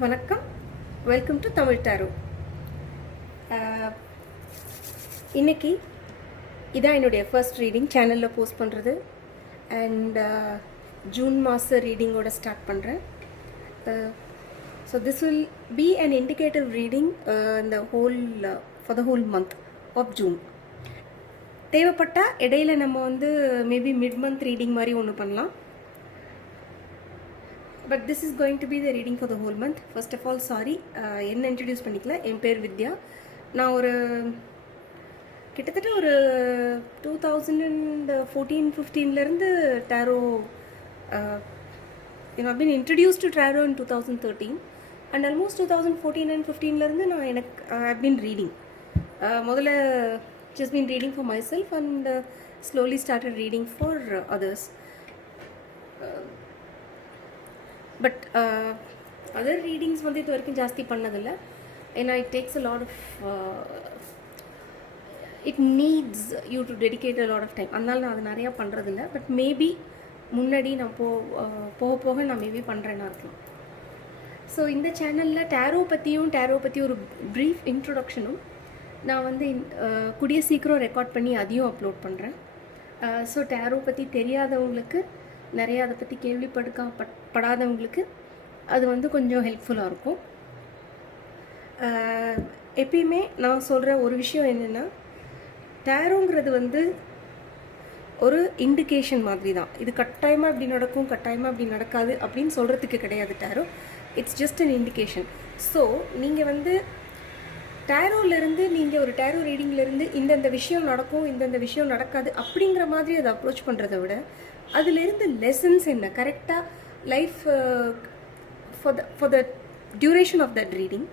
வணக்கம். Welcome to Tamil tarot. இன்னைக்கு இதான் என்னுடைய ஃபர்ஸ்ட் ரீடிங் சேனலில் போஸ்ட் பண்ணுறது. அண்ட் ஜூன் மாத ரீடிங்கோட ஸ்டார்ட் பண்ணுறேன். So this will be an indicative reading இந்த for the whole month of June. தேவைப்பட்டால் இடையில நம்ம வந்து மேபி மிட் மந்த் ரீடிங் மாதிரி ஒன்று பண்ணலாம். But this is going to be the reading for the whole month. First of all sorry, என்ன introduce பண்ணிக்கல. என் பேர் வித்யா. நான் கிட்டத்தட்ட ஒரு 2014-15 tarot I've been introduced to tarot in 2013 and almost 2014 and 15 I've been reading. முதல்ல just been reading for myself and slowly started reading for others. But other readings வந்து இது வரைக்கும் ஜாஸ்தி பண்ணதில்லை. ஏன்னா it takes a lot of it needs you to dedicate a lot of time. அதனால நான் அது நிறையா பண்ணுறதில்ல. பட் மேபி முன்னாடி நான் போக போக நான் மேபி பண்ணுறேன்னா இருக்கலாம். ஸோ இந்த சேனலில் டேரோ பற்றி ஒரு ப்ரீஃப் இன்ட்ரொடக்ஷனும் நான் வந்து கூடிய சீக்கிரம் ரெக்கார்ட் பண்ணி அதையும் அப்லோட் பண்ணுறேன். ஸோ டேரோ பற்றி தெரியாதவங்களுக்கு, நிறையா அதை பற்றி கேள்விப்படாதவங்களுக்கு அது வந்து கொஞ்சம் ஹெல்ப்ஃபுல்லாக இருக்கும். எப்பயுமே நான் சொல்கிற ஒரு விஷயம் என்னென்னா, டேரோங்கிறது வந்து ஒரு இண்டிகேஷன் மாதிரி தான். இது கட்டாயமாக இப்படி நடக்கும், கட்டாயமாக இப்படி நடக்காது அப்படின்னு சொல்கிறதுக்கு கிடையாது tarot. It's just an indication. So நீங்கள் வந்து டேரோலேருந்து, நீங்கள் ஒரு டேரோ ரீடிங்லேருந்து இந்தந்த விஷயம் நடக்கும், இந்தந்த விஷயம் நடக்காது அப்படிங்கிற மாதிரி அதை அப்ரோச் பண்ணுறதை விட, அதிலிருந்து லெசன்ஸ் என்ன கரெக்டாக life for the duration of that reading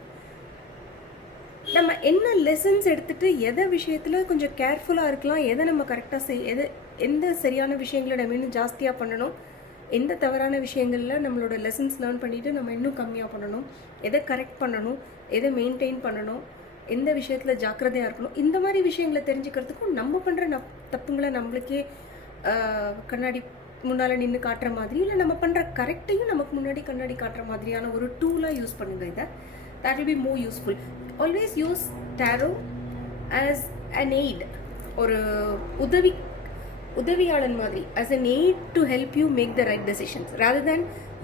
நம்ம என்ன லெசன்ஸ் எடுத்துகிட்டு எதை விஷயத்தில் கொஞ்சம் கேர்ஃபுல்லாக இருக்கலாம், எதை நம்ம கரெக்டாக எந்த சரியான விஷயங்களை நம்ம இன்னும் ஜாஸ்தியாக பண்ணணும், எந்த தவறான விஷயங்களில் நம்மளோட லெசன்ஸ் லேர்ன் பண்ணிவிட்டு நம்ம இன்னும் கம்மியாக பண்ணணும், எதை கரெக்ட் பண்ணணும், எதை மெயின்டைன் பண்ணணும், எந்த விஷயத்தில் ஜாக்கிரதையாக இருக்கணும், இந்த மாதிரி விஷயங்களை தெரிஞ்சுக்கிறதுக்கும் நம்ம பண்ணுற தப்புங்களை நம்மளுக்கே கண்ணாடி முன்னால் நின்று காட்டுற மாதிரி, இல்லை நம்ம பண்ணுற கரெக்டையும் நமக்கு முன்னாடி கண்ணாடி காட்டுற மாதிரியான ஒரு டூலாக யூஸ் பண்ணுங்க. இதை that will be more useful. Always use tarot as an aid, ஒரு உதவியாளன் மாதிரி, as an aid to help you make the right decisions rather than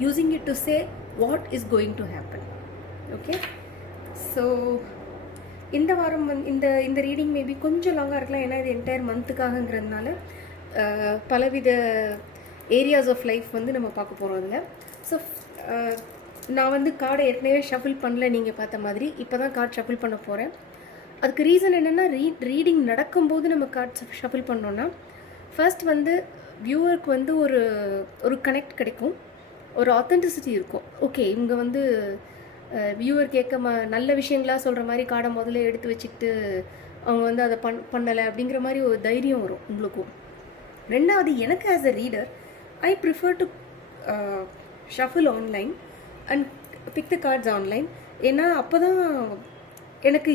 using it to say what is going to happen. Okay, so இந்த வாரம் இந்த reading maybe கொஞ்சம் லாங்காக இருக்கலாம். ஏன்னா இது என்டையர் மந்த்துக்காகங்கிறதுனால பலவித ஏரியாஸ் ஆஃப் லைஃப் வந்து நம்ம பார்க்க போகிறோம் அதில். ஸோ நான் வந்து கார்டை ஏற்கனவே ஷஃபில் பண்ணல, நீங்கள் பார்த்த மாதிரி இப்போ தான் கார்டு ஷஃபில் பண்ண போகிறேன். அதுக்கு ரீசன் என்னென்னா, ரீடிங் நடக்கும்போது நம்ம கார்டு ஷஃபில் பண்ணோன்னா ஃபர்ஸ்ட் வந்து வியூவருக்கு வந்து ஒரு கனெக்ட் கிடைக்கும், ஒரு ஆத்தென்டிசிட்டி இருக்கும். ஓகே, இவங்க வந்து வியூவர் நல்ல விஷயங்களாக சொல்கிற மாதிரி கார்டை முதல்ல எடுத்து வச்சுக்கிட்டு அவங்க வந்து அதை பண்ணலை அப்படிங்கிற மாதிரி ஒரு தைரியம் வரும் உங்களுக்கும். ரெண்டாவது, எனக்கு as a reader I prefer to shuffle online and pick the cards online. ஏன்னா அப்போ தான் எனக்கு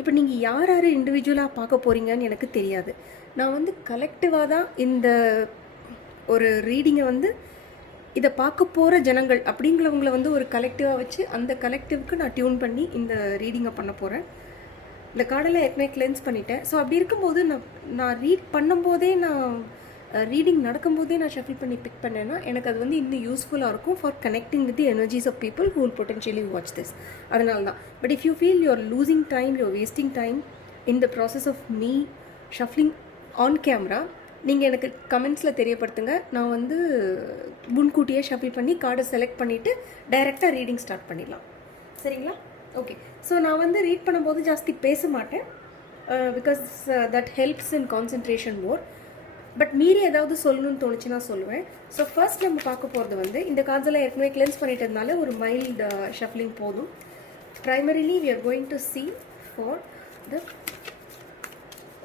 இப்போ நீங்கள் யார் இண்டிவிஜுவலாக பார்க்க போகிறீங்கன்னு எனக்கு தெரியாது. நான் வந்து கலெக்டிவாக தான் இந்த ஒரு ரீடிங்கை வந்து இதை பார்க்க போகிற ஜனங்கள் அப்படிங்கிறவங்கள வந்து ஒரு கலெக்டிவாக வச்சு அந்த கலெக்டிவ்க்கு நான் டியூன் பண்ணி இந்த ரீடிங்கை பண்ண போகிறேன். இந்த கார்டெல்லாம் ஏற்கனவே கிளென்ஸ் பண்ணிட்டேன். ஸோ அப்படி இருக்கும்போது நான் ரீட் பண்ணும்போதே, நான் ரீடிங் நடக்கும்போதே நான் ஷஃபில் பண்ணி பிக் பண்ணேன்னா எனக்கு அது வந்து இன்னும் யூஸ்ஃபுல்லாக இருக்கும் for connecting with the energies of people who will potentially watch this. அதனால தான். But if you feel you're losing time, you're wasting time in the process of me shuffling on camera, நீங்கள் எனக்கு கமெண்ட்ஸில் தெரியப்படுத்துங்க. நான் வந்து முன்கூட்டியே ஷஃபில் பண்ணி கார்டை செலக்ட் பண்ணிவிட்டு டைரெக்டாக ரீடிங் ஸ்டார்ட் பண்ணிடலாம். சரிங்களா? ஓகே. ஸோ நான் வந்து ரீட் பண்ணும்போது ஜாஸ்தி பேச மாட்டேன், because that helps in concentration more. But மீறி ஏதாவது சொல்லணும்னு தோணுச்சுன்னா சொல்லுவேன். ஸோ ஃபர்ஸ்ட் நம்ம பார்க்க போகிறது வந்து இந்த கார்ட்ஸெல்லாம் ஏற்கனவே கிளென்ஸ் பண்ணிட்டதுனால ஒரு மைல்டு ஷஃப்லிங் போதும். Primarily we are going to see for the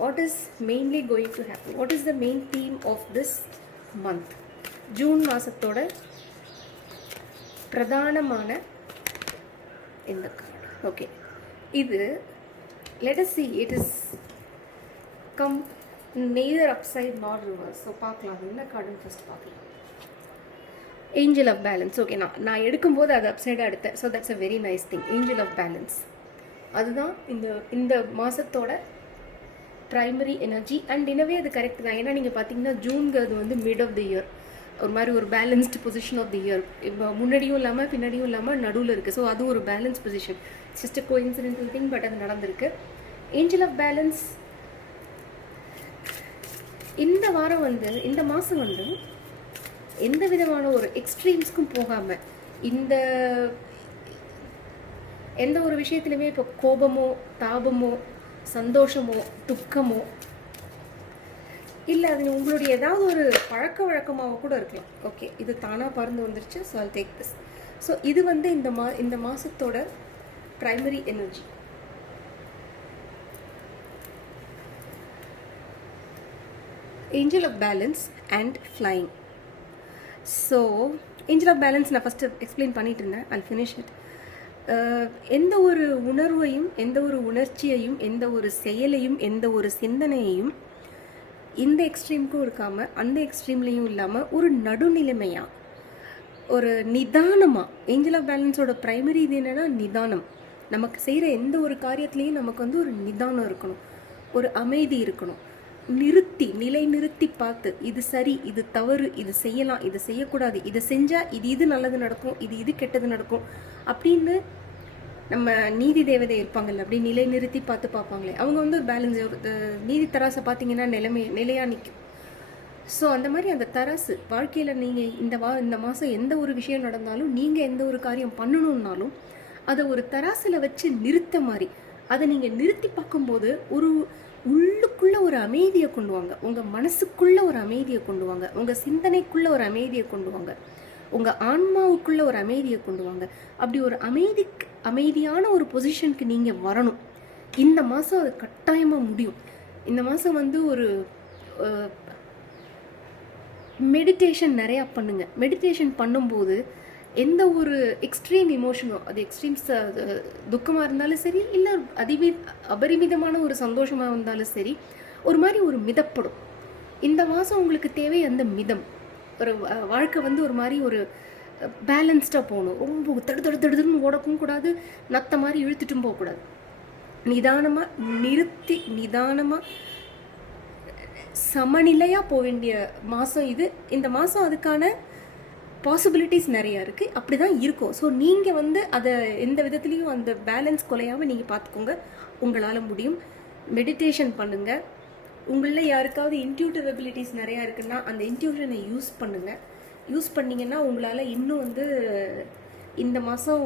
what is mainly going to happen, what is the main theme of this month. June மாதத்தோட பிரதானமான இந்த கார்டு. ஓகே, இது let us see, it is come neither upside nor reverse. So பார்க்கலாம் என்ன கார்டுன்னு first பார்க்கலாம். Angel of balance. Okay, நான் எடுக்கும்போது அது அப்சைடாக எடுத்தேன். So that's a very nice thing. Angel of balance அதுதான் இந்த மாதத்தோட ப்ரைமரி எனர்ஜி. அண்ட் இனவே அது கரெக்ட் தான். ஏன்னா நீங்கள் பார்த்தீங்கன்னா ஜூன்கிறது வந்து மிட் ஆஃப் தி இயர், ஒரு மாதிரி ஒரு balanced position of the year. இப்போ முன்னாடியும் இல்லாமல் பின்னாடியும் இல்லாமல் நடுவில் இருக்குது. ஸோ அது ஒரு balance position. Just a coincidental thing, but அது நடந்திருக்கு. ஏஞ்சல் ஆஃப் பேலன்ஸ் இந்த வாரம் வந்து, இந்த மாதம் வந்து எந்த விதமான ஒரு எக்ஸ்ட்ரீம்ஸ்க்கும் போகாமல், எந்த ஒரு விஷயத்துலையுமே இப்போ கோபமோ தாபமோ சந்தோஷமோ துக்கமோ இல்லை, அது உங்களுடைய ஏதாவது ஒரு பழக்க வழக்கமாக கூட இருக்கலாம். ஓகே, இது தானாக பறந்து வந்துருச்சு. So I'll take this. So இது வந்து இந்த மாதத்தோட primary energy. Angel of balance and flying. So angel of balance நான் ஃபஸ்ட்டு எக்ஸ்பிளைன் பண்ணிட்டு இருந்தேன். I'll finish it. எந்த ஒரு உணர்வையும், எந்த ஒரு உணர்ச்சியையும், எந்த ஒரு செயலையும், எந்த ஒரு சிந்தனையையும் இந்த எக்ஸ்ட்ரீமுக்கும் இருக்காமல் அந்த எக்ஸ்ட்ரீம்லேயும் இல்லாமல் ஒரு நடுநிலைமையாக, ஒரு நிதானமாக. ஏஞ்சல் ஆஃப் பேலன்ஸோட ப்ரைமரி இது என்னென்னா நிதானம். நமக்கு செய்கிற எந்த ஒரு காரியத்துலேயும் நமக்கு வந்து ஒரு நிதானம் இருக்கணும், ஒரு அமைதி இருக்கணும். நிலை நிறுத்தி பார்த்து இது சரி, இது தவறு, இது செய்யலாம், இது செய்யக்கூடாது, இதை செஞ்சால் இது நல்லது நடக்கும், இது கெட்டது நடக்கும் அப்படின்னு நம்ம நீதி தேவதை இருப்பாங்கல்ல, அப்படி நிலை நிறுத்தி பார்ப்பாங்களே, அவங்க வந்து ஒரு பேலன்ஸ், ஒரு நீதி தராசை பார்த்தீங்கன்னா நிலையாக நிற்கும். ஸோ அந்த மாதிரி அந்த தராசு வாழ்க்கையில் நீங்கள் இந்த மாதம் எந்த ஒரு விஷயம் நடந்தாலும், நீங்கள் எந்த ஒரு காரியம் பண்ணணுன்னாலும் அதை ஒரு தராசில் வச்சு நிறுத்த மாதிரி, அதை நீங்கள் நிறுத்தி பார்க்கும்போது ஒரு உள்ளுக்குள்ளே ஒரு அமைதியை கொண்டு வாங்க, உங்கள் மனசுக்குள்ளே ஒரு அமைதியை கொண்டு வாங்க, உங்கள் சிந்தனைக்குள்ளே ஒரு அமைதியை கொண்டு வாங்க, உங்கள் ஆன்மாவுக்குள்ளே ஒரு அமைதியை கொண்டு வாங்க. அப்படி ஒரு அமைதியான ஒரு பொசிஷனுக்கு நீங்கள் வரணும். இந்த மாதம் அது கட்டாயமாக முடியும். இந்த மாதம் வந்து ஒரு மெடிடேஷன் நிறையா பண்ணுங்கள். மெடிடேஷன் பண்ணும்போது எந்த ஒரு எக்ஸ்ட்ரீம் இமோஷனோ, அது எக்ஸ்ட்ரீம்ஸ் துக்கமாக இருந்தாலும் சரி, இல்லை அபரிமிதமான ஒரு சந்தோஷமாக இருந்தாலும் சரி, ஒரு மாதிரி ஒரு மிதப்படும். இந்த மாதம் உங்களுக்கு தேவை அந்த மிதம். ஒரு வாழ்க்கை வந்து ஒரு மாதிரி ஒரு பேலன்ஸ்டாக போகணும். ரொம்ப தடுன்னு ஓடக்கும் கூடாது, நத்த மாதிரி இழுத்துட்டும் போகக்கூடாது. நிதானமாக சமநிலையாக போக வேண்டிய மாதம் இது. இந்த மாதம் அதுக்கான பாசிபிலிட்டிஸ் நிறையா இருக்குது. அப்படி தான் இருக்கும். ஸோ நீங்கள் வந்து அதை எந்த விதத்துலேயும் அந்த பேலன்ஸ் குலையாமல் நீங்கள் பார்த்துக்கோங்க. உங்களால் முடியும். மெடிடேஷன் பண்ணுங்கள். உங்களில் யாருக்காவது இன்ட்யூட்டிவ் எபிலிட்டிஸ் நிறையா இருக்குன்னா அந்த இன்ட்யூஷனை யூஸ் பண்ணுங்கள். யூஸ் பண்ணிங்கன்னா உங்களால் இன்னும் வந்து இந்த மாதம்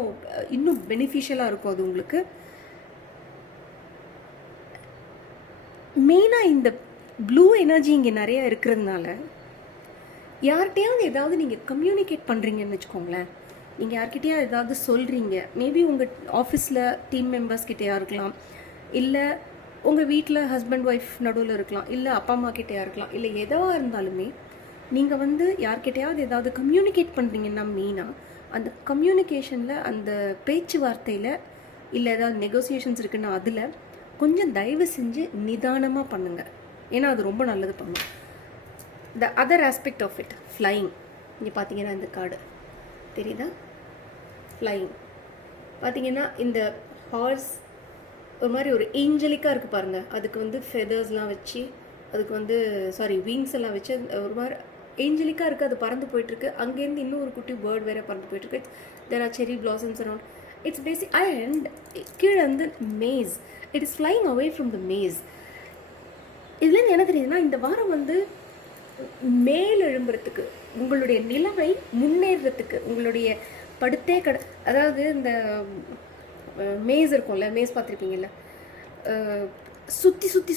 இன்னும் பெனிஃபிஷியலாக இருக்கும் அது உங்களுக்கு. மெயினாக இந்த ப்ளூ எனர்ஜி இங்கே நிறையா இருக்கிறதுனால யார்கிட்டையாவது ஏதாவது நீங்கள் கம்யூனிகேட் பண்ணுறீங்கன்னு வச்சுக்கோங்களேன். நீங்கள் யார்கிட்டையாவது ஏதாவது சொல்கிறீங்க. மேபி உங்கள் ஆஃபீஸில் டீம் மெம்பர்ஸ்கிட்டையாக இருக்கலாம், இல்லை உங்கள் வீட்டில் ஹஸ்பண்ட் ஒய்ஃப் நடுவில் இருக்கலாம், இல்லை அப்பா அம்மா கிட்டேயா இருக்கலாம், இல்லை எதுவாக இருந்தாலுமே நீங்கள் வந்து யார்கிட்டையாவது ஏதாவது கம்யூனிகேட் பண்ணுறீங்கன்னா மெயினாக அந்த கம்யூனிகேஷனில், அந்த பேச்சுவார்த்தையில், இல்லை ஏதாவது நெகோசியேஷன்ஸ் இருக்குன்னா அதில் கொஞ்சம் தயவு செஞ்சு நிதானமாக பண்ணுங்கள். ஏன்னா அது ரொம்ப நல்லது பண்ணும். The other aspect of it, flying. இங்கே பார்த்தீங்கன்னா இந்த கார்டு தெரியுதா? ஃப்ளையிங் பார்த்தீங்கன்னா இந்த ஹார்ஸ் ஒரு மாதிரி ஒரு ஏஞ்சலிக்காக இருக்குது பாருங்கள். அதுக்கு வந்து ஃபெதர்ஸ்லாம் வச்சு, அதுக்கு வந்து விங்ஸ் எல்லாம் வச்சு ஒரு மாதிரி ஏஞ்சலிக்காக இருக்குது. அது பறந்து போயிட்டுருக்கு. அங்கேருந்து இன்னும் ஒரு குட்டி பேர்ட் வேறு பறந்து போயிட்டுருக்கு. There are cherry blossoms around. It's basic. And கீழே வந்து maze, it is flying away from the maze. இதுலேருந்து என்ன தெரியுதுன்னா, இந்த வாரம் வந்து மேல் எழும்புறதுக்கு, உங்களுடைய நிலைமை முன்னேறதுக்கு, உங்களுடைய படுத்தே அதாவது இந்த மேஸ் இருக்கும்ல, மேஸ் பார்த்துருப்பீங்கல்ல,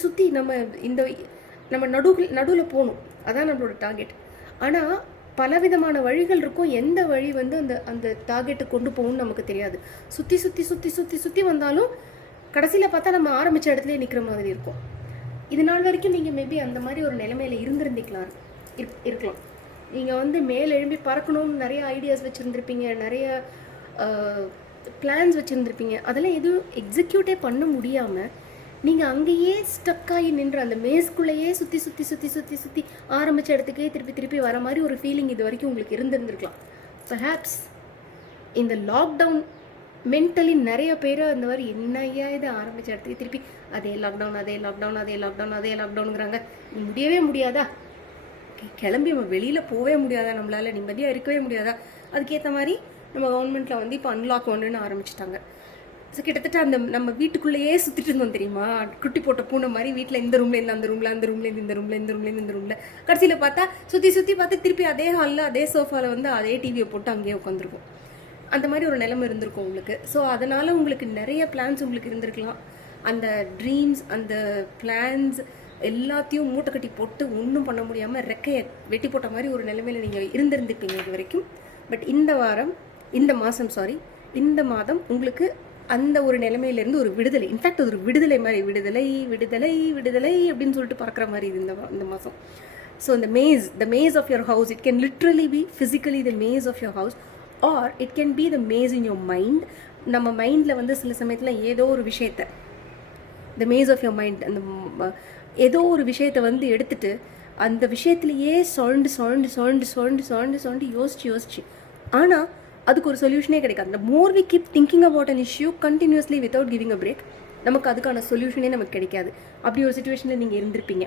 சுற்றி நம்ம நடுவில் போகணும். அதான் நம்மளோட டார்கெட். ஆனால் பலவிதமான வழிகள் இருக்கும். எந்த வழி வந்து அந்த டார்கெட்டை கொண்டு போகணும்னு நமக்கு தெரியாது. சுற்றி வந்தாலும் கடைசியில் பார்த்தா நம்ம ஆரம்பித்த இடத்துல நிற்கிற மாதிரி இருக்கும். இது நாள் வரைக்கும் நீங்கள் மேபி அந்த மாதிரி ஒரு நிலைமையில் இருக்கலாம். நீங்கள் வந்து மேல் எழும்பி பறக்கணும்னு நிறைய ஐடியாஸ் வச்சுருந்துருப்பீங்க, நிறைய பிளான்ஸ் வச்சுருந்துருப்பீங்க. அதெல்லாம் எதுவும் எக்ஸிக்யூட்டே பண்ண முடியாமல் நீங்கள் அங்கேயே ஸ்டக்காகி நின்று அந்த மேஸ்குள்ளேயே சுற்றி ஆரம்பித்த இடத்துக்கே திருப்பி வர மாதிரி ஒரு ஃபீலிங் இது வரைக்கும் உங்களுக்கு இருந்திருந்துருக்கலாம். பர்ஹாப்ஸ் இந்த லாக்டவுன் மென்டலி நிறைய பேர் அந்த மாதிரி என்ன ஐயா இது ஆரம்பிச்ச இடத்துக்கு திருப்பி அதே லாக்டவுன் அதே லாக்டவுன் அதே லாக்டவுன் அதே லாக்டவுனுங்கிறாங்க. முடியவே முடியாதா? கிளம்பி நம்ம வெளியில் போகவே முடியாதா? நம்மளால் நிம்மதியாக இருக்கவே முடியாதா? அதுக்கேற்ற மாதிரி நம்ம கவர்மெண்ட்டில் வந்து இப்போ அன்லாக் ஒன்றுன்னு ஆரம்பிச்சிட்டாங்க. ஸோ கிட்டத்தட்ட அந்த நம்ம வீட்டுக்குள்ளேயே சுற்றிட்டு இருந்தோம் தெரியுமா, குட்டி போட்ட பூனை மாதிரி. வீட்டில் இந்த ரூம்லேருந்து அந்த ரூமில், அந்த ரூம்லேருந்து இந்த ரூமில், இந்த ரூம்லேருந்து இந்த ரூமில், கடைசியில் பார்த்தா சுற்றி பார்த்து திருப்பி அதே ஹாலில் அதே சோஃபாவில் வந்து அதே டிவியை போட்டு அங்கேயே உட்காந்துருக்கும். அந்த மாதிரி ஒரு நிலைமை இருந்திருக்கும் உங்களுக்கு. ஸோ அதனால் உங்களுக்கு நிறைய பிளான்ஸ் உங்களுக்கு இருந்திருக்கலாம். அந்த ட்ரீம்ஸ், அந்த பிளான்ஸ் எல்லாத்தையும் மூட்டை கட்டி போட்டு ஒன்றும் பண்ண முடியாமல் ரெக்கையை வெட்டி போட்ட மாதிரி ஒரு நிலைமையில் நீங்கள் இருந்திருந்துப்பீங்க இது வரைக்கும். பட் இந்த மாதம் உங்களுக்கு அந்த ஒரு நிலைமையிலேருந்து ஒரு விடுதலை, இன்ஃபேக்ட் ஒரு விடுதலை மாதிரி, விடுதலை விடுதலை விடுதலை அப்படின்னு சொல்லிட்டு பறக்கிற மாதிரி இது இந்த மாதம். ஸோ இந்த maze of your house, it can literally be physically the maze of your house, or it can be the maze in your mind. நம்ம மைண்டில் வந்து சில சமயத்தில் ஏதோ ஒரு விஷயத்தை, the maze of your mind, அந்த ஏதோ ஒரு விஷயத்தை வந்து எடுத்துகிட்டு அந்த விஷயத்துலையே சுழண்டு யோசிச்சு ஆனால் அதுக்கு ஒரு சொல்யூஷனே கிடைக்காது. the more we keep thinking about an issue continuously without giving a break, நமக்கு அதுக்கான சொல்யூஷனே நமக்கு கிடைக்காது. அப்படி ஒரு சுச்சுவேஷனில் நீங்கள் இருந்திருப்பீங்க.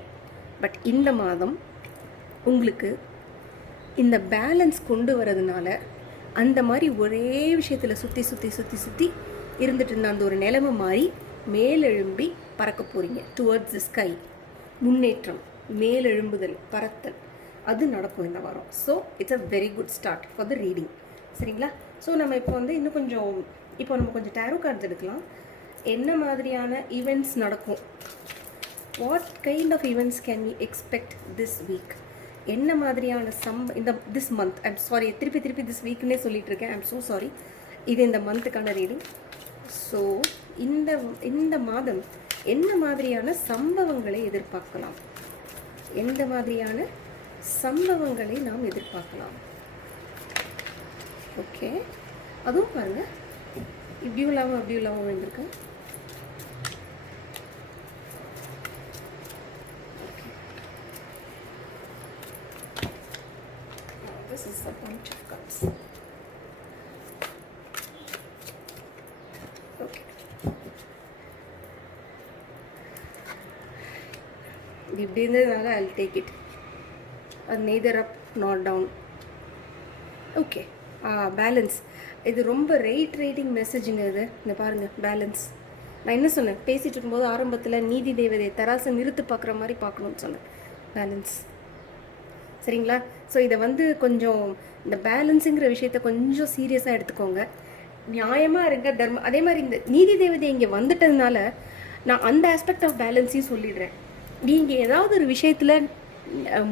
பட் இந்த மாதம் உங்களுக்கு இந்த பேலன்ஸ் கொண்டு வரதுனால அந்த மாதிரி ஒரே விஷயத்தில் சுற்றி இருந்துட்டு இருந்த அந்த ஒரு நிலைமை மாதிரி மேலெழும்பி பறக்க போகிறீங்க. டுவர்ட்ஸ் தி ஸ்கை, முன்னேற்றம், மேலெழும்புதல், பறத்தல், அது நடக்கும் இந்த வாரம். So it's a very good start for the reading. சரிங்களா? ஸோ நம்ம இப்போ வந்து இன்னும் கொஞ்சம் டேரோ கார்ட்ஸ் எடுக்கலாம். என்ன மாதிரியான ஈவெண்ட்ஸ் நடக்கும், what kind of events can we expect this week, என்ன மாதிரியான திஸ் மந்த், ஐம் சாரி திருப்பி திஸ் வீக்குன்னே சொல்லிட்டு இருக்கேன், ஐம் ஸோ சாரி. இது இந்த மந்த்துக்கான ரீடிங். ஸோ இந்த மாதம் என்ன மாதிரியான சம்பவங்களை எதிர்பார்க்கலாம், எந்த மாதிரியான சம்பவங்களை நாம் எதிர்பார்க்கலாம். ஓகே, அதுவும் பாருங்கள், இப்படியும் இல்லாமல் வந்திருக்கு. This is a bunch of cards. Okay. இப்படி இருந்ததுனால I'll take it. neither up nor down. Okay, balance. இது ரொம்ப ரேட்டிங் மெசேஜுங்க இது. இந்த பாருங்கள், பேலன்ஸ். நான் என்ன சொன்னேன், பேசிகிட்டு இருக்கும்போது ஆரம்பத்தில் நீதி தேவதை தராசை நிறுத்து பார்க்குற மாதிரி பார்க்கணும்னு சொன்னேன். பேலன்ஸ். சரிங்களா? ஸோ இதை வந்து கொஞ்சம் இந்த பேலன்ஸுங்கிற விஷயத்த கொஞ்சம் சீரியஸாக எடுத்துக்கோங்க. நியாயமாக இருங்க, அதே மாதிரி இந்த நீதி தேவதை இங்கே வந்துட்டதுனால நான் அந்த ஆஸ்பெக்ட் ஆஃப் பேலன்ஸையும் சொல்லிடுறேன். நீங்கள் ஏதாவது ஒரு விஷயத்தில்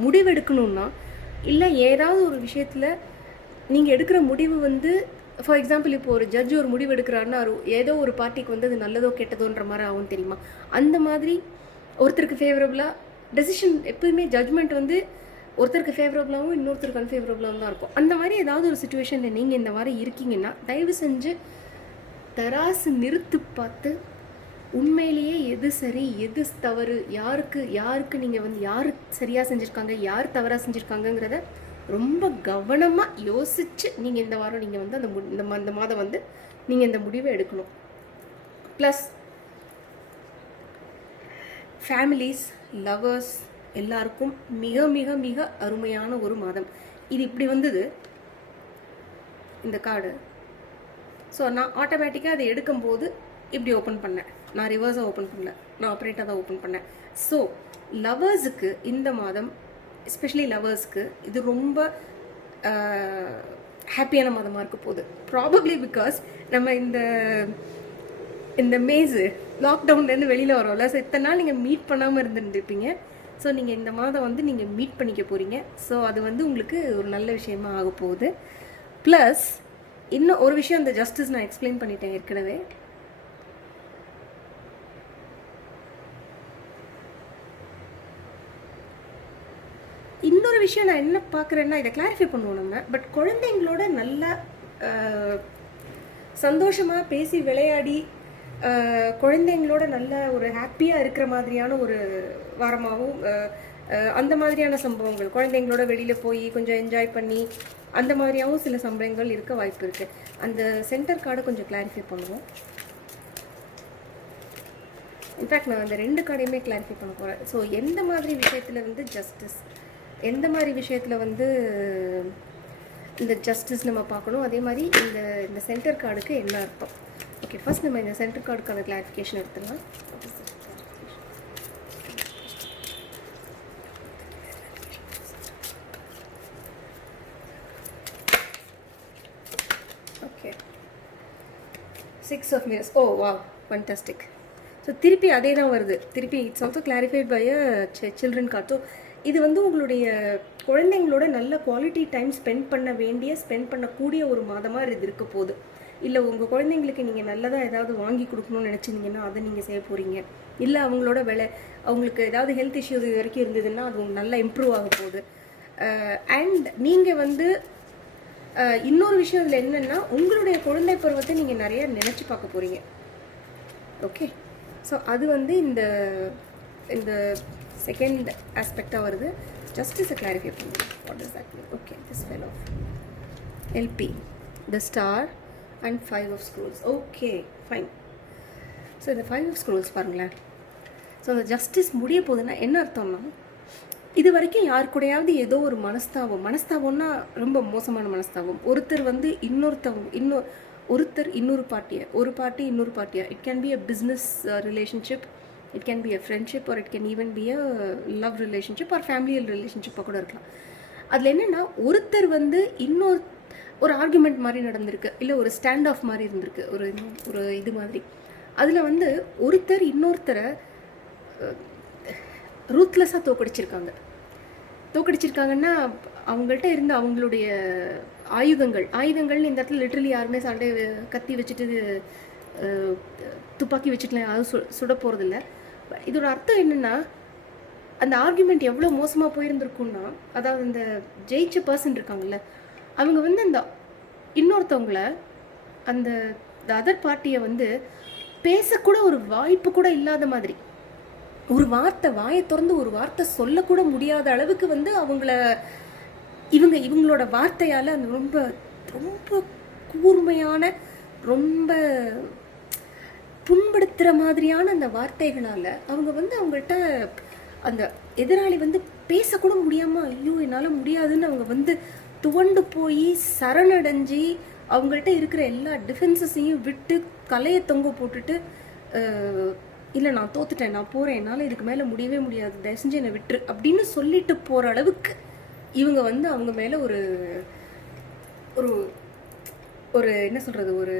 முடிவெடுக்கணுன்னா, இல்லை ஏதாவது ஒரு விஷயத்தில் நீங்கள் எடுக்கிற முடிவு வந்து, ஃபார் எக்ஸாம்பிள் இப்போ ஒரு ஜட்ஜ் ஒரு முடிவு எடுக்கிறாருன்னா ஏதோ ஒரு பார்ட்டிக்கு வந்து அது நல்லதோ கெட்டதோன்ற மாதிரி ஆகும் தெரியுமா? அந்த மாதிரி ஒருத்தருக்கு ஃபேவரபுளாக டெசிஷன், எப்போதுமே ஜட்ஜ்மெண்ட் வந்து ஒருத்தருக்கு ஃபேவரபுளாகவும் இன்னொருத்தருக்கு அன்ஃபேவரபுளாகவும் தான் இருக்கும். அந்த மாதிரி ஏதாவது ஒரு சுச்சுவேஷனில் நீங்கள் இந்த மாதிரி இருக்கீங்கன்னா தயவு செஞ்சு தராசு நிறுத்து பார்த்து உண்மையிலேயே எது சரி எது தவறு, யாருக்கு நீங்கள் வந்து யார் சரியாக செஞ்சுருக்காங்க யார் தவறாக செஞ்சுருக்காங்கங்கிறத ரொம்ப கவனமாக யோசித்து நீங்கள் இந்த வாரம் நீங்கள் வந்து அந்த மாதம் வந்து நீங்கள் இந்த முடிவை எடுக்கணும். ப்ளஸ் ஃபேமிலிஸ், லவர்ஸ் எல்லாருக்கும் மிக மிக மிக அருமையான ஒரு மாதம். இது இப்படி வந்தது இந்த கார்டு. ஸோ நான் ஆட்டோமேட்டிக்காக அதை எடுக்கும்போது இப்படி ஓப்பன் பண்ணேன். நான் ரிவர்ஸாக ஓப்பன் பண்ணல, நான் ஆப்ரேட்டாக தான் ஓப்பன் பண்ணேன். ஸோ லவர்ஸுக்கு இந்த மாதம், எஸ்பெஷலி லவர்ஸ்க்கு இது ரொம்ப ஹாப்பியான மாதமாக இருக்க போகுது. ப்ராபப்ளி பிகாஸ் நம்ம இந்த மேஸு லாக்டவுன்லேருந்து வெளியில் வரோம்ல. ஸோ இத்தனை நாள் நீங்கள் மீட் பண்ணாமல் இருந்துருப்பீங்க. ஸோ நீங்கள் இந்த மாதம் வந்து நீங்கள் மீட் பண்ணிக்க போகிறீங்க. ஸோ அது வந்து உங்களுக்கு ஒரு நல்ல விஷயமா ஆக போகுது. ப்ளஸ் இன்னும் ஒரு விஷயம், இந்த ஜஸ்டிஸ் நான் எக்ஸ்பிளைன் பண்ணிட்டேன் ஏற்கனவே. இன்னொரு விஷயம் நான் என்ன பார்க்குறேன்னா, இதை கிளாரிஃபை பண்ணுவோம் நம்ம. பட் குழந்தைங்களோட நல்லா சந்தோஷமாக பேசி விளையாடி குழந்தைங்களோட நல்ல ஒரு ஹாப்பியாக இருக்கிற மாதிரியான ஒரு வாரமாகவும் அந்த மாதிரியான சம்பவங்கள், குழந்தைங்களோட வெளியில் போய் கொஞ்சம் என்ஜாய் பண்ணி அந்த மாதிரியாகவும் சில சம்பவங்கள் இருக்க வாய்ப்பு இருக்குது. அந்த சென்டர் கார்டை கொஞ்சம் கிளாரிஃபை பண்ணுவோம். இன்ஃபேக்ட் நான் அந்த 2 கார்டையுமே கிளாரிஃபை பண்ண போகிறேன். ஸோ எந்த மாதிரி விஷயத்தில் வந்து ஜஸ்டிஸ், எந்த மாதிரி விஷயத்தில் வந்து இந்த ஜஸ்டிஸ் நம்ம பார்க்கணும், அதே மாதிரி இந்த சென்டர் கார்டுக்கு என்ன அர்த்தம். ஓகே, ஃபர்ஸ்ட் நம்ம இந்த சென்டர் கார்டுக்கான கிளாரிஃபிகேஷன் எடுத்துக்கலாம். Okay, 6 of mirrors. Oh wow, fantastic. So திருப்பி அதே தான் வருது. திருப்பி it's also clarified by a children card. So இது வந்து உங்களுடைய குழந்தைங்களோட நல்ல குவாலிட்டி டைம் ஸ்பெண்ட் பண்ணக்கூடிய ஒரு மாதமாக இது இருக்க போகுது. இல்லை உங்கள் குழந்தைங்களுக்கு நீங்கள் நல்லதாக ஏதாவது வாங்கி கொடுக்கணும்னு நினச்சிருந்தீங்கன்னா அதை நீங்கள் செய்ய போகிறீங்க. இல்லை அவங்களோட அவங்களுக்கு ஏதாவது ஹெல்த் இஷ்யூஸ் இது வரைக்கும் இருந்ததுன்னா அது நல்லா இம்ப்ரூவ் ஆக போகுது. அண்ட் நீங்கள் வந்து இன்னொரு விஷயம் இதில் என்னென்னா, உங்களுடைய குழந்தை பருவத்தை நீங்கள் நிறைய நினச்சி பார்க்க போகிறீங்க. ஓகே, ஸோ அது வந்து இந்த செகண்ட் ஆஸ்பெக்டாக வருது. ஜஸ்டிஸை கிளாரிஃபை பண்ணுங்க. What is that mean? Okay, this fell of LP, the star and 5 of scrolls. Okay, fine. So இந்த 5 of scrolls பாருங்களேன். ஸோ அந்த ஜஸ்டிஸ் முடிய போகுதுன்னா என்ன அர்த்தம்னா, இது வரைக்கும் யார் கூடயாவது ஏதோ ஒரு மனஸ்தாபம்னா ரொம்ப மோசமான மனஸ்தாபம். ஒருத்தர் வந்து ஒருத்தர் இன்னொரு பார்ட்டியை, ஒரு பார்ட்டி இன்னொரு பார்ட்டியா, it can be a business relationship, it can be a friendship, or it can even be a love relationship or familial ரிலேஷன்ஷிப்பாக கூட இருக்கலாம். அதில் என்னென்னா, ஒருத்தர் வந்து ஒரு ஆர்குமெண்ட் மாதிரி நடந்திருக்கு, இல்லை ஒரு ஸ்டாண்ட் ஆஃப் மாதிரி இருந்திருக்கு, ஒரு இது மாதிரி. அதில் வந்து ஒருத்தர் இன்னொருத்தரை ரூத்லெஸ்ஸாக தோக்கடிச்சிருக்காங்கன்னா அவங்கள்ட்ட இருந்த அவங்களுடைய ஆயுதங்கள்னு இந்த இடத்துல லிட்ரலி யாருமே சண்டை கத்தி வச்சுட்டு துப்பாக்கி வச்சுட்டுலாம் யாரும் சுட போகிறதில்ல. இதோட அர்த்தம் என்னென்னா, அந்த ஆர்குமெண்ட் எவ்வளோ மோசமாக போயிருந்துருக்குன்னா, அதாவது இந்த ஜெயிச்ச பர்சன் இருக்காங்கல்ல, அவங்க வந்து அந்த இன்னொருத்தவங்கள, அந்த அதர் பார்ட்டியை வந்து பேசக்கூட ஒரு வாய்ப்பு கூட இல்லாத மாதிரி, ஒரு வார்த்தை வாயை திறந்து ஒரு வார்த்தை சொல்லக்கூட முடியாத அளவுக்கு வந்து இவங்களோட வார்த்தையால் அந்த ரொம்ப ரொம்ப கூர்மையான, ரொம்ப புண்படுத்துகிற மாதிரியான அந்த வார்த்தைகளால் அவங்க வந்து அவங்கள்ட்ட அந்த எதிராளி வந்து பேசக்கூட முடியாமல், ஐயோ என்னால் முடியாதுன்னு அவங்க வந்து துவண்டு போய் சரணடைஞ்சி அவங்கள்ட்ட இருக்கிற எல்லா டிஃபென்சஸையும் விட்டு கலையை தொங்க போட்டுட்டு, இல்லை நான் தோத்துட்டேன், நான் போகிறேன், என்னால் இதுக்கு மேலே முடியவே முடியாது, தயவு செஞ்சு என்னை விட்டுரு அப்படின்னு சொல்லிட்டு போகிற அளவுக்கு இவங்க வந்து அவங்க மேலே ஒரு ஒரு என்ன சொல்கிறது, ஒரு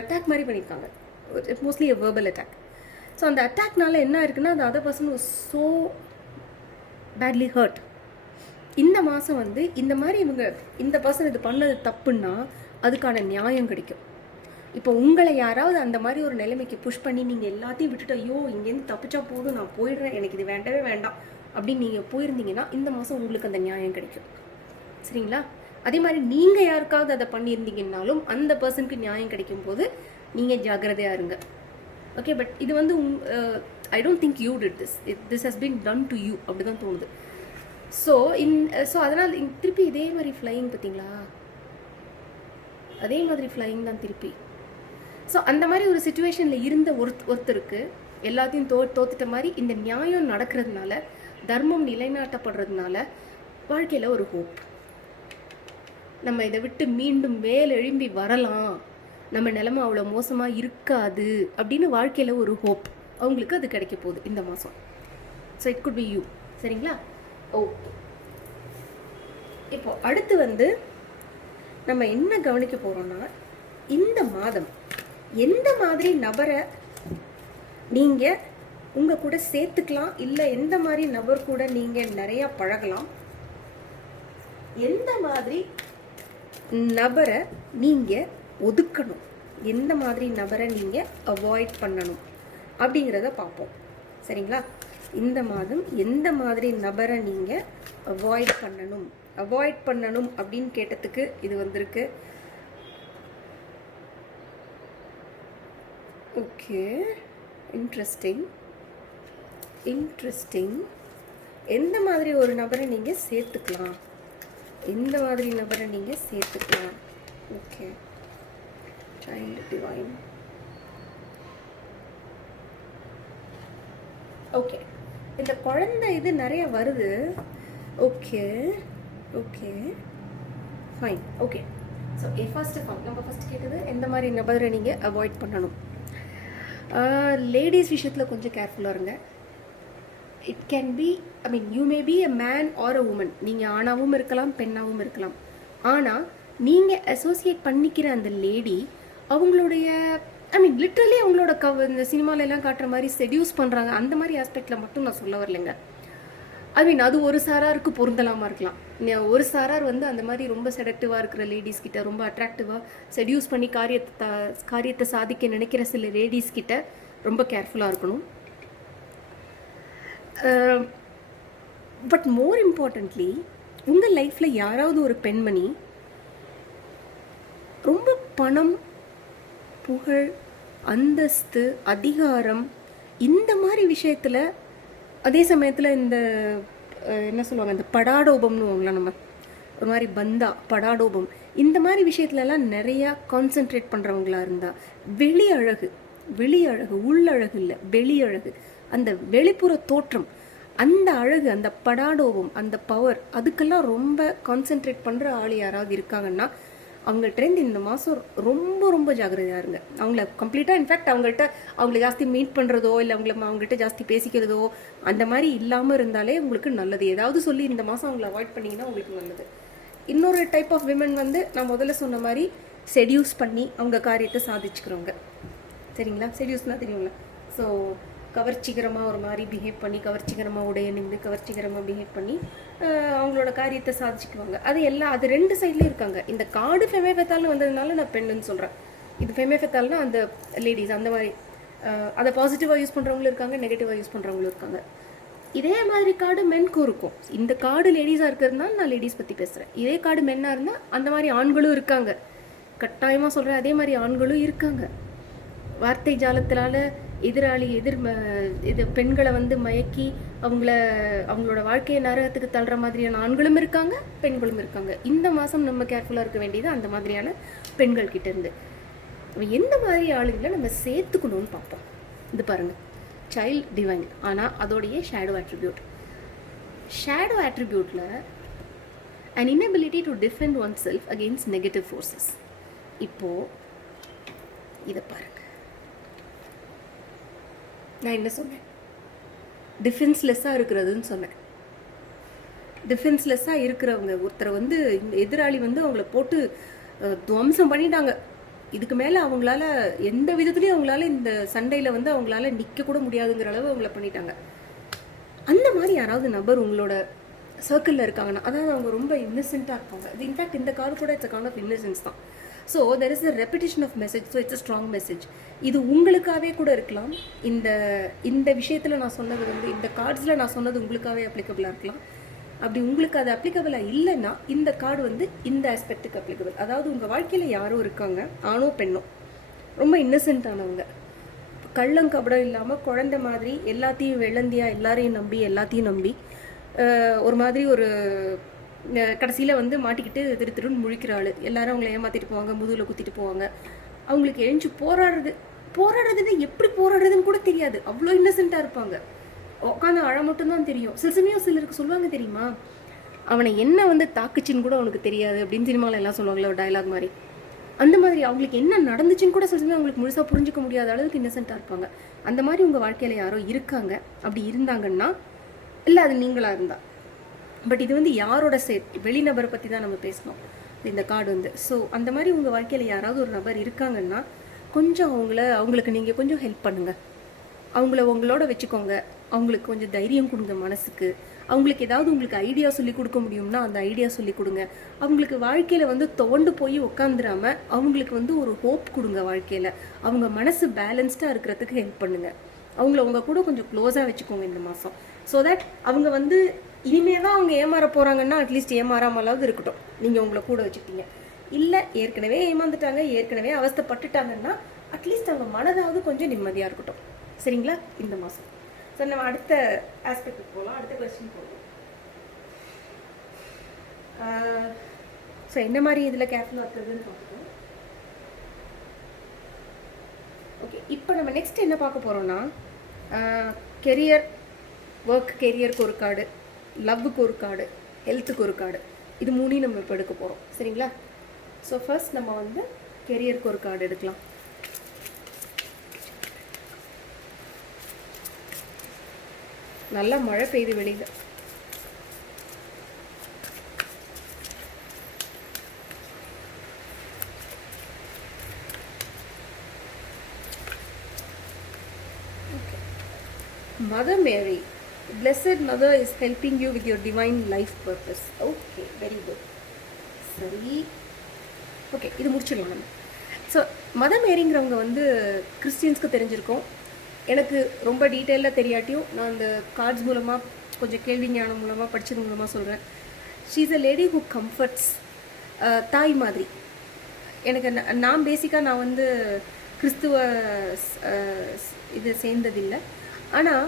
அட்டாக் மாதிரி பண்ணியிருக்காங்க. Mostly a verbal attack. So அந்த அட்டாக்னால என்ன இருக்குன்னா, அந்த other person was so badly hurt. இந்த மாதம் வந்து இந்த மாதிரி இந்த பர்சன் இது பண்ணது தப்புன்னா அதுக்கான நியாயம் கிடைக்கும். இப்போ உங்களை யாராவது அந்த மாதிரி ஒரு நிலைமைக்கு புஷ் பண்ணி நீங்கள் எல்லாத்தையும் விட்டுட்டு, ஐயோ இங்கேருந்து தப்பிச்சா போதும், நான் போயிடுறேன், எனக்கு இது வேண்டவே வேண்டாம் அப்படின்னு நீங்கள் போயிருந்தீங்கன்னா இந்த மாதம் உங்களுக்கு அந்த நியாயம் கிடைக்கும். சரிங்களா? அதே மாதிரி நீங்கள் யாருக்காவது அதை பண்ணியிருந்தீங்கன்னாலும் அந்த பர்சனுக்கு நியாயம் கிடைக்கும் போது நீங்கள் ஜாக்கிரதையாக இருங்க. ஓகே, பட் இது வந்து I don't think you did this has been done to you அப்படி தான் தோணுது. ஸோ அதனால் திருப்பி இதே மாதிரி ஃப்ளையிங் பார்த்தீங்களா, அதே மாதிரி ஃப்ளையிங் தான் திருப்பி. ஸோ அந்த மாதிரி ஒரு சுச்சுவேஷனில் இருந்த ஒருத்தருக்கு எல்லாத்தையும் தோத்துட்ட மாதிரி இந்த நியாயம் நடக்கிறதுனால, தர்மம் நிலைநாட்டப்படுறதுனால வாழ்க்கையில் ஒரு ஹோப், நம்ம இதை விட்டு மீண்டும் மேலெழும்பி வரலாம், நம்ம நிலைமை அவ்வளோ மோசமாக இருக்காது அப்படின்னு வாழ்க்கையில் ஒரு ஹோப் அவங்களுக்கு அது கிடைக்க போகுது இந்த மாதம். So it could be you. சரிங்களா? ஓகே, இப்போ அடுத்து வந்து நம்ம என்ன கவனிக்க போகிறோம்னா, இந்த மாதம் எந்த மாதிரி நபரை நீங்கள் உங்கள் கூட சேர்த்துக்கலாம், இல்லை எந்த மாதிரி நபர் கூட நீங்கள் நிறையா பழகலாம், எந்த மாதிரி நபரை நீங்கள் ஒதுக்கணும், எந்த மாதிரி நபரை நீங்கள் அவாய்ட் பண்ணணும் அப்படிங்கிறத பார்ப்போம். சரிங்களா? இந்த மாதம் எந்த மாதிரி நபரை நீங்கள் அவாய்ட் பண்ணணும் அப்படின்னு கேட்டதுக்கு இது வந்திருக்கு. Okay, interesting. இன்ட்ரெஸ்டிங். எந்த மாதிரி ஒரு நபரை நீங்கள் சேர்த்துக்கலாம், எந்த மாதிரி நபரை நீங்கள் சேர்த்துக்கலாம்? Okay, child divine. ஓகே, இந்த குழந்தை இது நிறைய வருது. Okay okay fine. Okay, so first of all நம்ம ஃபஸ்ட் கேட்டது எந்த மாதிரி நபரை நீங்கள் அவாய்ட் பண்ணணும். லேடிஸ் விஷயத்தில் கொஞ்சம் கேர்ஃபுல்லாக இருங்க. It can be, I mean you may be a man or a woman. நீங்கள் ஆணாகவும் இருக்கலாம், பெண்ணாகவும் இருக்கலாம். ஆனால் நீங்கள் அசோசியேட் பண்ணிக்கிற அந்த லேடி அவங்களுடைய, ஐ மீன் லிட்ரலி அவங்களோட இந்த சினிமாலெல்லாம் காட்டுற மாதிரி செடியூஸ் பண்ணுறாங்க, அந்த மாதிரி ஆஸ்பெக்டில் மட்டும் நான் சொல்ல வரலைங்க. ஐ மீன் அது ஒரு சாராருக்கு பொருந்தலாமா இருக்கலாம். ஒரு சாரார் வந்து அந்த மாதிரி ரொம்ப செடக்டிவாக இருக்கிற லேடிஸ் கிட்ட, ரொம்ப அட்ராக்டிவாக செடியூஸ் பண்ணி காரியத்தை சாதிக்க நினைக்கிற சில லேடிஸ் கிட்ட ரொம்ப கேர்ஃபுல்லாக இருக்கணும். பட் மோர் இம்பார்ட்டன்ட்லி, உங்கள் லைஃப்பில் யாராவது ஒரு பெண்மணி ரொம்ப பணம், புகழ், அந்தஸ்து, அதிகாரம் இந்த மாதிரி விஷயத்தில், அதே சமயத்தில் இந்த என்ன சொல்லுவாங்க, இந்த படாடோபம்னு வாங்கலாம், நம்ம ஒரு மாதிரி பந்தா படாடோபம், இந்த மாதிரி விஷயத்துலலாம் நிறையா கான்சென்ட்ரேட் பண்ணுறவங்களா இருந்தால், வெளி அழகு உள்ளழகு இல்லை, வெளி அழகு, அந்த வெளிப்புற தோற்றம், அந்த அழகு, அந்த படாடோபம், அந்த பவர், அதுக்கெல்லாம் ரொம்ப கான்சென்ட்ரேட் பண்ணுற ஆள் யாராவது இருக்காங்கன்னா அவங்க ட்ரெண்ட் இந்த மாதம் ரொம்ப ரொம்ப ஜாக்கிரதையாக இருங்க. அவங்கள கம்ப்ளீட்டாக, இன்ஃபேக்ட் அவங்கள ஜாஸ்தி மீட் பண்ணுறதோ இல்லை அவங்ககிட்ட ஜாஸ்தி பேசிக்கிறதோ அந்த மாதிரி இல்லாமல் இருந்தாலே உங்களுக்கு நல்லது. ஏதாவது சொல்லி இந்த மாதம் அவங்கள அவாய்ட் பண்ணிங்கன்னா உங்களுக்கு நல்லது. இன்னொரு டைப் ஆஃப் விமன் வந்து நான் முதல்ல சொன்ன மாதிரி செடியூஸ் பண்ணி அவங்க காரியத்தை சாதிச்சுக்கிறவங்க. சரிங்களா? செடியூஸ்னால் தெரியுங்களா? ஸோ கவர்ச்சிகரமாக ஒரு மாதிரி பிஹேவ் பண்ணி, கவர்ச்சிகரமாக உடைய நின்று கவர்ச்சிகரமாக பிஹேவ் பண்ணி அவங்களோட காரியத்தை சாதிச்சுக்குவாங்க. அது ரெண்டு சைட்லேயும் இருக்காங்க. இந்த கார்டு ஃபெமே ஃபெத்தால்னு வந்ததுனால நான் பெண்ணுன்னு சொல்கிறேன். இது ஃபெமே ஃபெத்தால்னா அந்த லேடிஸ் அந்த மாதிரி அதை பாசிட்டிவாக யூஸ் பண்ணுறவங்களும் இருக்காங்க, நெகட்டிவாக யூஸ் பண்ணுறவங்களும் இருக்காங்க. இதே மாதிரி கார்டு மென்க்கும் இருக்கும். இந்த கார்டு லேடிஸாக இருக்கிறதுனால நான் லேடிஸ் பற்றி பேசுகிறேன். இதே கார்டு மென்னாக இருந்தால் அந்த மாதிரி ஆண்களும் இருக்காங்க. கட்டாயமாக சொல்கிறேன், அதே மாதிரி ஆண்களும் இருக்காங்க. வார்த்தை ஜாலத்தினால எதிராளி இது பெண்களை வந்து மயக்கி அவங்களோட வாழ்க்கையை நரகத்துக்கு தள்ளுற மாதிரியான ஆண்களும் இருக்காங்க, பெண்களும் இருக்காங்க. இந்த மாதம் நம்ம கேர்ஃபுல்லாக இருக்க வேண்டியது அந்த மாதிரியான பெண்கள் கிட்ட இருந்து. எந்த மாதிரி ஆளுங்களை நம்ம சேர்த்துக்கணும்னு பார்ப்போம். இது பாருங்கள், சைல்ட் டிவைன், ஆனால் அதோடைய shadow ஆட்ரிபியூட்டில் an inability to defend oneself against negative forces. இப்போது இதை பாருங்கள், நான் என்ன சொன்னேன்? டிஃபென்ஸ்லெஸ்ஸாக இருக்கிறதுன்னு சொன்னேன். டிஃபென்ஸ்லெஸ்ஸாக இருக்கிறவங்க, ஒருத்தரை வந்து எதிராளி வந்து அவங்கள போட்டு துவம்சம் பண்ணிட்டாங்க. இதுக்கு மேலே அவங்களால எந்த விதத்துலையும் அவங்களால இந்த சண்டையில் வந்து அவங்களால நிற்க கூட முடியாதுங்கிற அளவு அவங்கள பண்ணிட்டாங்க. அந்த மாதிரி யாராவது நபர் உங்களோட சர்க்கிளில் இருக்காங்கன்னா, அதாவது அவங்க ரொம்ப இன்னசென்ட்டாக இருப்பாங்க. இது இன்ஃபேக்ட் இந்த கார்டு கூட it's a kind of innocence தான். So there is a repetition of message, so it's a strong message. இது உங்களுக்காகவே கூட இருக்கலாம். இந்த விஷயத்தில் நான் சொன்னது வந்து, இந்த கார்ட்ஸில் நான் சொன்னது உங்களுக்காகவே அப்ளிகபிளாக இருக்கலாம். அப்படி உங்களுக்கு அது அப்ளிகபிளாக இல்லைன்னா இந்த கார்டு வந்து இந்த ஆஸ்பெக்ட்டுக்கு அப்ளிகபிள். அதாவது உங்கள் வாழ்க்கையில் யாரோ இருக்காங்க, ஆணோ பெண்ணோ, ரொம்ப இன்னசென்ட்டானவங்க, கள்ளங்கபடம் இல்லாமல் குழந்தை மாதிரி எல்லாத்தையும் வெள்ளந்தியாக எல்லாத்தையும் நம்பி ஒரு மாதிரி ஒரு கடைசியில் வந்து மாட்டிக்கிட்டு திருன்னு முழிக்கிற ஆள். எல்லாரும் அவங்கள ஏமாற்றிட்டு போவாங்க, முதுகில் குத்திட்டு போவாங்க. அவங்களுக்கு எழுந்து போராடுறது எப்படி போராடுறதுன்னு கூட தெரியாது, அவ்வளோ இன்னசென்ட்டாக இருப்பாங்க. உட்காந்து அழ மட்டும்தான் தெரியும். சில சமயம் சிலருக்கு சொல்லுவாங்க தெரியுமா, அவனை என்ன வந்து தாக்குச்சின்னு கூட அவனுக்கு தெரியாது அப்படின்னு சினிமாவில் எல்லாம் சொல்லுவாங்களே ஒரு டயலாக் மாதிரி. அந்த மாதிரி அவங்களுக்கு என்ன நடந்துச்சுன்னு கூட சில சமயம் அவங்களுக்கு முழுசாக புரிஞ்சிக்க முடியாத அளவுக்கு இன்னசென்ட்டாக இருப்பாங்க. அந்த மாதிரி உங்கள் வாழ்க்கையில் யாரோ இருக்காங்க. அப்படி இருந்தாங்கன்னா, இல்லை அது நீங்களாக இருந்தால், பட் இது வந்து யாரோட வெளிநபரை பற்றி தான் நம்ம பேசணும் இந்த கார்டு வந்து. ஸோ அந்த மாதிரி உங்கள் வாழ்க்கையில் யாராவது ஒரு நபர் இருக்காங்கன்னா கொஞ்சம் அவங்களுக்கு நீங்கள் கொஞ்சம் ஹெல்ப் பண்ணுங்கள். அவங்கள உங்களோட வச்சுக்கோங்க. அவங்களுக்கு கொஞ்சம் தைரியம் கொடுங்க மனசுக்கு. அவங்களுக்கு ஏதாவது உங்களுக்கு ஐடியா சொல்லி கொடுக்க முடியும்னா அந்த ஐடியா சொல்லி கொடுங்க. அவங்களுக்கு வாழ்க்கையில் வந்து துவண்டு போய் உட்காந்துடாம அவங்களுக்கு வந்து ஒரு ஹோப் கொடுங்க. வாழ்க்கையில் அவங்க மனசு பேலன்ஸ்டாக இருக்கிறதுக்கு ஹெல்ப் பண்ணுங்கள். அவங்கள உங்கள் கூட கொஞ்சம் க்ளோஸாக வச்சுக்கோங்க இந்த மாதம். ஸோ தட் அவங்க வந்து இனிமேல் தான் அவங்க ஏமாற போகிறாங்கன்னா அட்லீஸ்ட் ஏமாறாமலாவது இருக்கட்டும், நீங்கள் உங்களை கூட வச்சுக்கிட்டீங்க. இல்லை ஏற்கனவே ஏமாந்துட்டாங்க, ஏற்கனவே அவஸ்தைப்பட்டுட்டாங்கன்னா அட்லீஸ்ட் அவங்க மனதாவது கொஞ்சம் நிம்மதியாக இருக்கட்டும். சரிங்களா? இந்த மாதம் ஸோ நம்ம அடுத்த ஆஸ்பெக்ட்டுக்கு போகலாம், அடுத்த கொஸ்டின் போகலாம். ஸோ என்ன மாதிரி இதில் கேர்ஃபுல்லாக இருக்குதுன்னு பார்க்கணும். ஓகே, இப்போ நம்ம நெக்ஸ்ட் என்ன பார்க்க போகிறோம்னா கெரியர், ஒர்க் கெரியருக்கு ஒரு கார்டு, லவ்வுக்கு ஒரு கார்டு, ஹெல்த்துக்கு ஒரு கார்டு, இது மூணையும் நம்ம இப்போ எடுக்க போகிறோம். சரிங்களா? ஸோ ஃபர்ஸ்ட் நம்ம வந்து கெரியருக்கு ஒரு கார்டு எடுக்கலாம். நல்லா மழை பெய்யுது வெளியில். Mother Mary, Blessed Mother is helping you with your divine life purpose. Okay, very good. சரி, ஓகே, இது முடிச்சிடலாம் நம்ம. ஸோ மதர் மேரிங்கிறவங்க வந்து கிறிஸ்டியன்ஸ்க்கு தெரிஞ்சிருக்கோம். எனக்கு ரொம்ப டீட்டெயிலாக தெரியாட்டியும் நான் அந்த கார்ட்ஸ் மூலமாக கொஞ்சம் கேள்வி ஞானம் மூலமாக படித்தது மூலமாக சொல்கிறேன். She is a lady who comforts, தாய் மாதிரி. எனக்கு நான் பேசிக்காக நான் வந்து கிறிஸ்துவ இது சேர்ந்ததில்லை. ஆனால்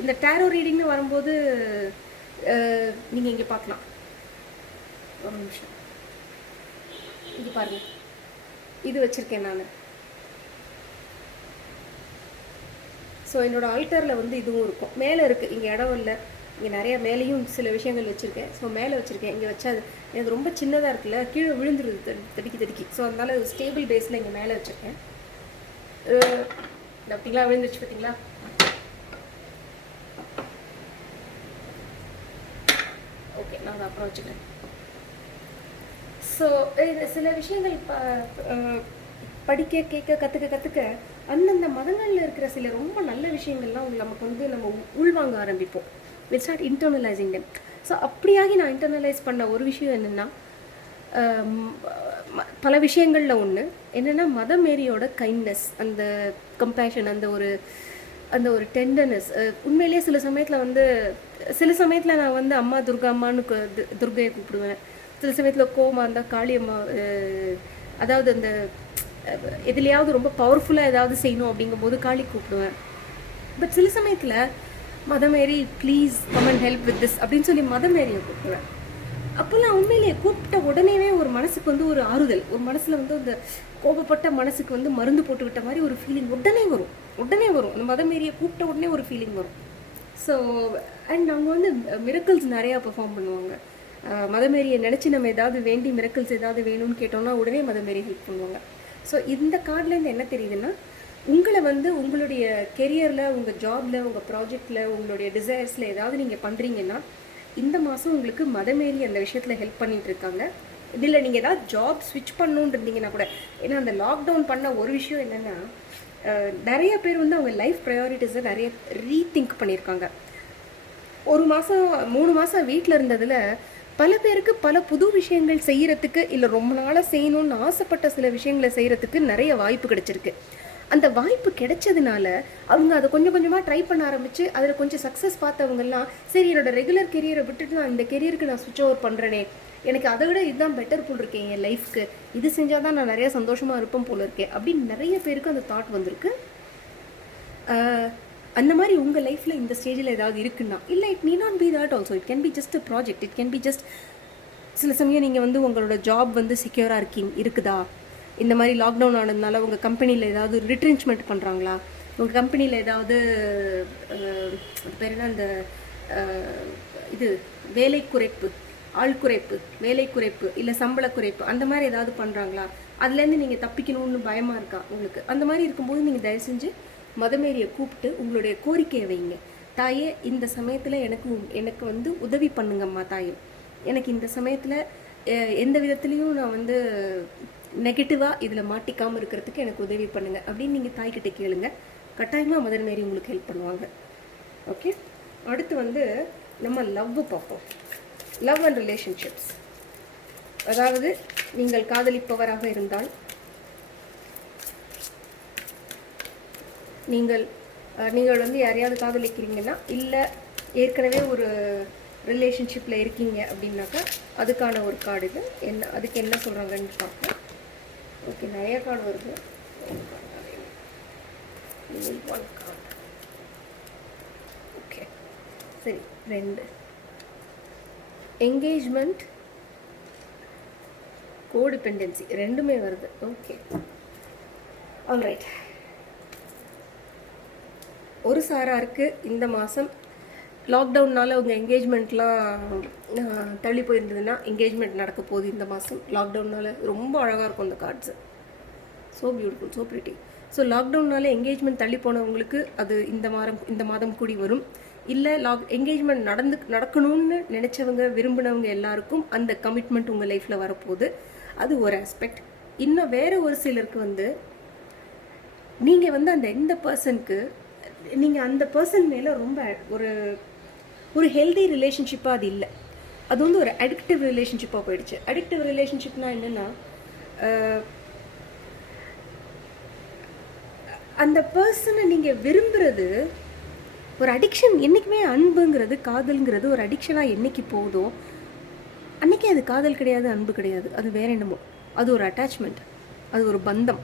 இந்த டேரோ ரீடிங்னு வரும்போது நீங்கள் இங்கே பார்க்கலாம். ஒரு நிமிஷம், இது பாருங்கள், இது வச்சுருக்கேன் நான். ஸோ என்னோடய ஆல்டரில் வந்து இதுவும் இருக்கும். மேலே இருக்குது, இங்கே இடம் இல்லை, இங்கே நிறையா மேலேயும் சில விஷயங்கள் வச்சுருக்கேன். ஸோ மேலே வச்சுருக்கேன். இங்கே வச்சா எனக்கு ரொம்ப சின்னதாக இருக்குல்ல, கீழே விழுந்துருது தடுக்கி. ஸோ அதனால் ஸ்டேபிள் பேஸில் இங்கே மேலே வச்சுருக்கேன். பார்த்தீங்களா, விழுந்துச்சு பார்த்தீங்களா? ஓகே, நான் அதை அப்புறம் வச்சுக்கிறேன். ஸோ சில விஷயங்கள் படிக்க கேட்க கற்றுக்க அந்தந்த மதங்களில் இருக்கிற சில ரொம்ப நல்ல விஷயங்கள்லாம் நமக்கு வந்து நம்ம உள்வாங்க ஆரம்பிப்போம். Will start internalizing them. So அப்படியாகி நான் இன்டர்னலைஸ் பண்ண ஒரு விஷயம் என்னென்னா, பல விஷயங்களில் ஒன்று என்னென்னா மதர் மேரியோட கைண்ட்னஸ், அந்த கம்பேஷன், அந்த ஒரு டெண்டர்னஸ். உண்மையிலேயே சில சமயத்தில் நான் வந்து அம்மா துர்கா அம்மான்னு துர்கையை கூப்பிடுவேன். சில சமயத்தில் கோமா இருந்தால் காளி அம்மா, அதாவது அந்த எதுலையாவது ரொம்ப பவர்ஃபுல்லாக ஏதாவது செய்யணும் அப்படிங்கும்போது காளி கூப்பிடுவேன். பட் சில சமயத்தில் Mother Mary please come and help with this அப்படின்னு சொல்லி மதர் மேரியை கூப்பிடுவேன். அப்போல்லாம் உண்மையிலேயே கூப்பிட்ட உடனேவே ஒரு மனசுக்கு வந்து ஒரு ஆறுதல், ஒரு மனசில் வந்து அந்த கோபப்பட்ட மனசுக்கு வந்து மருந்து போட்டு விட்ட மாதிரி ஒரு ஃபீலிங் உடனே வரும். அந்த மதர் மேரியை கூப்பிட்ட உடனே ஒரு ஃபீலிங் வரும். ஸோ அண்ட் அவங்க வந்து மிரக்கிள்ஸ் நிறையா பெர்ஃபார்ம் பண்ணுவாங்க. மதர் மேரியை நினச்சி நம்ம ஏதாவது வேண்டி மிரக்கிள்ஸ் ஏதாவது வேணும்னு கேட்டோம்னா உடனே மதர் மேரி ஹெல்ப் பண்ணுவாங்க. ஸோ இந்த கார்ட்லேருந்து என்ன தெரியுதுன்னா, உங்களை வந்து உங்களுடைய கெரியரில், உங்கள் ஜாபில், உங்கள் ப்ராஜெக்டில், உங்களுடைய டிசைர்ஸில் ஏதாவது நீங்கள் பண்ணுறீங்கன்னா இந்த மாதம் உங்களுக்கு மதர் மேரி அந்த விஷயத்தில் ஹெல்ப் பண்ணிகிட்டு இருக்காங்க. இதில் நீங்கள் ஏதாவது ஜாப் ஸ்விட்ச் பண்ணணுன்னு இருந்தீங்கன்னா கூட, ஏன்னா அந்த லாக்டவுன் பண்ண ஒரு விஷயம் என்னென்னா, நிறைய பேர் வந்து அவங்க லைஃப் ப்ரையாரிட்டிஸை நிறைய ரீதிங்க் பண்ணியிருக்காங்க. 1 மாதம் 3 மாதம் வீட்டில் இருந்ததில் பல பேருக்கு பல புது விஷயங்கள் செய்கிறதுக்கு, இல்லை ரொம்ப நாளாக செய்யணும்னு ஆசைப்பட்ட சில விஷயங்களை செய்கிறதுக்கு நிறைய வாய்ப்பு கிடைச்சிருக்கு. அந்த வாய்ப்பு கிடைச்சதுனால அவங்க அதை கொஞ்சம் கொஞ்சமாக ட்ரை பண்ண ஆரம்பித்து அதில் கொஞ்சம் சக்ஸஸ் பார்த்தவங்கெல்லாம், சரி என்னோட ரெகுலர் கெரியரை விட்டுட்டு நான் இந்த கெரியருக்கு நான் ஸ்விட்ச் ஓவர் பண்ணுறேனே, எனக்கு அதை விட இதுதான் பெட்டர் போல் இருக்கேன் என் லைஃப்க்கு, இது செஞ்சால் தான் நான் நிறையா சந்தோஷமாக இருப்பேன் போல் இருக்கேன் அப்படின்னு நிறைய பேருக்கு அந்த தாட் வந்திருக்கு. அந்த மாதிரி உங்கள் லைஃப்பில் இந்த ஸ்டேஜில் ஏதாவது இருக்குன்னா, இல்லை it need not be that also, it can be just a project, it can be just சில சமயம் நீங்கள் வந்து உங்களோட ஜாப் வந்து செக்யூராக இருக்குதா, இந்த மாதிரி லாக்டவுன் ஆனதுனால உங்கள் கம்பெனியில் ஏதாவது ரிட்ரென்ச்மெண்ட் பண்ணுறாங்களா, உங்கள் கம்பெனியில் ஏதாவது பேர் என்ன, அந்த இது வேலை குறைப்பு, ஆள் குறைப்பு, வேலை குறைப்பு, இல்லை சம்பள குறைப்பு, அந்த மாதிரி ஏதாவது பண்ணுறாங்களா, அதுலேருந்து நீங்கள் தப்பிக்கணும்னு பயமாக இருக்கா உங்களுக்கு, அந்த மாதிரி இருக்கும்போது நீங்கள் தயவு செஞ்சு மதர் மேரியை கூப்பிட்டு உங்களுடைய கோரிக்கையை வைங்க. தாயே, இந்த சமயத்தில் எனக்கு வந்து உதவி பண்ணுங்கம்மா தாயே, எனக்கு இந்த சமயத்தில் எந்த விதத்துலேயும் நான் வந்து நெகட்டிவாக இதில் மாட்டிக்காமல் இருக்கிறதுக்கு எனக்கு உதவி பண்ணுங்கள் அப்படின்னு நீங்கள் தாய்கிட்ட கேளுங்க. கட்டாயமாக மதர் மேரி உங்களுக்கு ஹெல்ப் பண்ணுவாங்க. ஓகே, அடுத்து வந்து நம்ம லவ் பார்ப்போம். Love and relationships. அதாவது நீங்கள் காதலிப்பவராக இருந்தால், நீங்கள் வந்து யாரையாவது காதலிக்கிறீங்கன்னா, இல்லை ஏற்கனவே ஒரு ரிலேஷன்ஷிப்பில் இருக்கீங்க அப்படின்னாக்கா அதுக்கான ஒரு கார்டு இது. அதுக்கு என்ன சொல்கிறாங்கன்னு பார்ப்போம். ஓகே, நிறைய கார்டு வருது. ஒன் கார்டு சரி, 2 என்கேஜ்மெண்ட், கோடிபெண்டன்சி ரெண்டுமே வருது. Okay, alright. ஒரு சாராருக்கு இந்த மாதம் லாக்டவுன்னால் அவங்க என்கேஜ்மெண்ட்லாம் தள்ளி போயிருந்ததுன்னா என்கேஜ்மெண்ட் நடக்க போகுது இந்த மாதம். லாக்டவுன்னால் ரொம்ப அழகாக இருக்கும் அந்த cards, so beautiful, so pretty. So லாக்டவுனால் என்கேஜ்மெண்ட் தள்ளி போனவங்களுக்கு அது இந்த மாதம் கூடி வரும். இல்லை என்கேஜ்மெண்ட் நடக்கணும்னு நினச்சவங்க விரும்பினவங்க எல்லாருக்கும் அந்த கமிட்மெண்ட் உங்கள் லைஃப்பில் வரப்போகுது. அது ஒரு ஆஸ்பெக்ட். இன்னும் வேறு ஒரு சிலருக்கு வந்து நீங்கள் வந்து இந்த பர்சனுக்கு நீங்கள் அந்த பர்சன் மேலே ரொம்ப ஒரு ஹெல்தி ரிலேஷன்ஷிப்பாக அது இல்லை. அது வந்து ஒரு அடிக்டிவ் ரிலேஷன்ஷிப்பாக போயிடுச்சு. அடிக்டிவ் ரிலேஷன்ஷிப்னால் என்னென்னா, அந்த பர்சனை நீங்கள் விரும்புகிறது ஒரு அடிக்ஷன். என்றைக்குமே அன்புங்கிறது, காதல்ங்கிறது ஒரு அடிக்ஷனாக என்றைக்கு போகுதோ அன்றைக்கி அது காதல் கிடையாது, அன்பு கிடையாது, அது வேற என்னமோ. அது ஒரு அட்டாச்மெண்ட், அது ஒரு பந்தம்.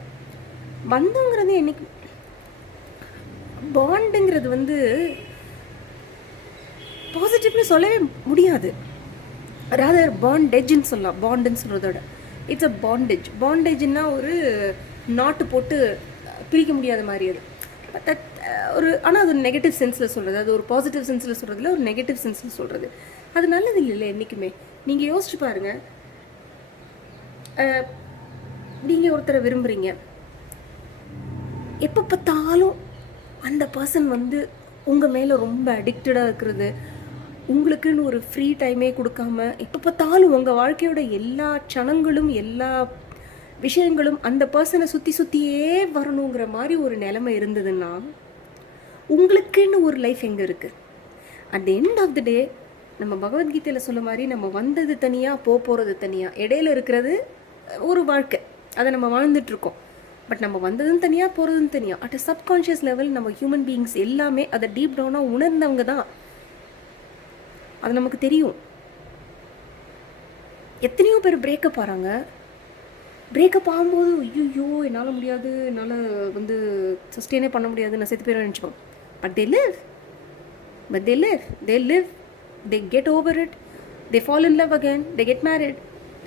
பந்தங்கிறது என்னைக்கு, பாண்டுங்கிறது வந்து பாசிட்டிவ்னு சொல்லவே முடியாது. ராதர் பாண்டேஜ்னு சொல்லலாம். பாண்டுன்னு சொல்கிறதோட இட்ஸ் அ பாண்டேஜ். பாண்டேஜ்னா ஒரு நாட்டு போட்டு பிரிக்க முடியாத மாதிரி. அது ஒரு ஆனால் அது ஒரு நெகட்டிவ் சென்ஸில் சொல்கிறது, அது ஒரு பாசிட்டிவ் சென்ஸில் சொல்கிறதுல ஒரு நெகட்டிவ் சென்ஸில் சொல்கிறது. அது நல்லது இல்லை என்றைக்குமே. நீங்கள் யோசிச்சு பாருங்கள், நீங்கள் ஒருத்தரை விரும்புகிறீங்க, எப்போ பார்த்தாலும் அந்த பர்சன் வந்து உங்கள் மேலே ரொம்ப அடிக்டடாக இருக்கிறது, உங்களுக்குன்னு ஒரு ஃப்ரீ டைமே கொடுக்காம எப்போ பார்த்தாலும் உங்கள் வாழ்க்கையோட எல்லா க்ஷணங்களும் எல்லா விஷயங்களும் அந்த பர்சனை சுற்றியே வரணுங்கிற மாதிரி ஒரு நிலைமை இருந்ததுன்னா உங்களுக்குன்னு ஒரு லைஃப் எங்கே இருக்குது? At the end of the day நம்ம பகவத்கீதையில் சொல்ல மாதிரி நம்ம வந்தது தனியாக, போகிறது தனியாக, இடையில இருக்கிறது ஒரு வாழ்க்கை, அதை நம்ம வாழ்ந்துட்டுருக்கோம். பட் நம்ம வந்ததும் தனியாக, போகிறதும் தனியாக. அட் அ சப்கான்ஷியஸ் லெவல் நம்ம ஹியூமன் பீயிங்ஸ் எல்லாமே அதை டீப் டவுனாக உணர்ந்தவங்க தான். அது நமக்கு தெரியும். எத்தனையோ பேர் பிரேக்கப் ஆகிறாங்க. பிரேக்கப் ஆகும்போது ஐயோ என்னால் முடியாது, என்னால் வந்து சஸ்டெயினே பண்ண முடியாது, நான் செத்து பேர் நினச்சிப்போம். But they live, they get over it, they fall in love again, they get married.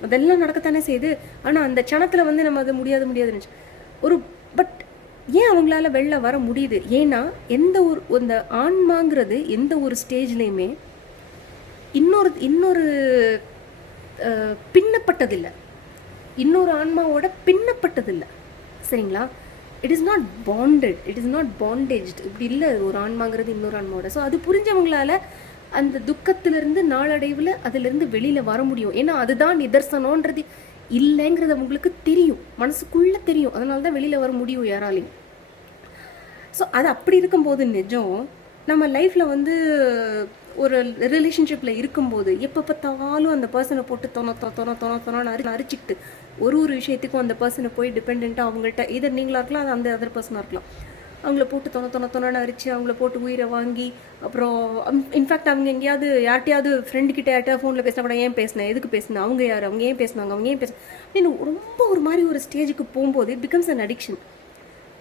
அதெல்லாம் நடக்கத்தானே செய்யுது. ஆனால் அந்த க்ஷணத்தில் வந்து நம்ம அது முடியாது நினச்சி பட் ஏன் அவங்களால வெளில வர முடியுது? ஏன்னா அந்த ஆன்மாங்கிறது எந்த ஒரு ஸ்டேஜ்லேயுமே இன்னொரு பின்னப்பட்டதில்லை, இன்னொரு ஆன்மாவோட பின்னப்பட்டதில்லை. சரிங்களா? It is not bonded, it is not bandaged. இப்படி இல்லை ஒரு ஆன்மாங்கிறது இன்னொரு ஆன்மாவோட. ஸோ அது புரிஞ்சவங்களால அந்த துக்கத்திலிருந்து நாளடைவில் அதிலிருந்து வெளியில் வர முடியும். ஏன்னா அதுதான் நிதர்சனன்றது இல்லைங்கிறது உங்களுக்கு தெரியும், மனசுக்குள்ளே தெரியும். அதனால தான் வெளியில் வர முடியும் யாராலையும். ஸோ அது அப்படி இருக்கும்போது நிஜம் நம்ம லைஃப்பில் வந்து ஒரு ரிலேஷன்ஷிப்பில் இருக்கும்போது எப்போ பார்த்தாலும் அந்த பர்சனை போட்டு தொண அரிச்சிக்கிட்டு ஒரு விஷயத்துக்கும் அந்த பர்சனை போய் டிபெண்ட்டாக அவங்கள்ட்ட இதை நீங்களாக இருக்கலாம், அது அந்த அதர் பர்சனாக இருக்கலாம், அவங்கள போட்டு தொண அரிச்சு அவங்கள போட்டு உயிரை வாங்கி, அப்புறம் இன்ஃபேக்ட் அவங்க எங்கேயாவது யார்ட்டையாவது ஃப்ரெண்டுக்கிட்ட யார்ட்டையாவது ஃபோனில் பேசினா கூட ஏன் பேசினேன், எதுக்கு பேசினேன், அவங்க யார், அவங்க ஏன் பேசினாங்க, அவங்க ஏன் அப்படின்னு ரொம்ப ஒரு மாதிரி ஒரு ஸ்டேஜுக்கு போகும்போது it becomes an addiction.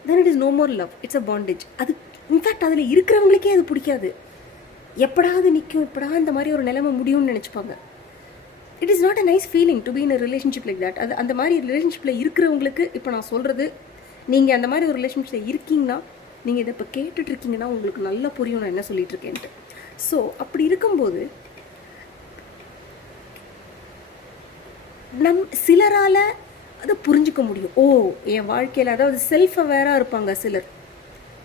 Then it is no more love, it's a bondage. அது இன்ஃபேக்ட் அதில் இருக்கிறவங்களுக்கே அது பிடிக்காது. எப்படாவது நிற்கும், எப்படா இந்த மாதிரி ஒரு நிலைமை முடியும்னு நினச்சிப்பாங்க. It is not a nice feeling to be in a relationship like that. அது அந்த மாதிரி ரிலேஷன்ஷிப்பில் இருக்கிறவங்களுக்கு இப்போ நான் சொல்கிறது, நீங்கள் அந்த மாதிரி ஒரு ரிலேஷன்ஷிப்பில் இருக்கீங்கன்னா, நீங்கள் இதை இப்போ கேட்டுட்ருக்கீங்கன்னா உங்களுக்கு நல்லா புரியும் நான் என்ன சொல்லிட்டு இருக்கேன்ட்டு. ஸோ அப்படி இருக்கும்போது சிலரால் அதை புரிஞ்சிக்க முடியும். ஓ, என் வாழ்க்கையில், அதாவது செல்ஃப் அவேராக இருப்பாங்க சிலர்,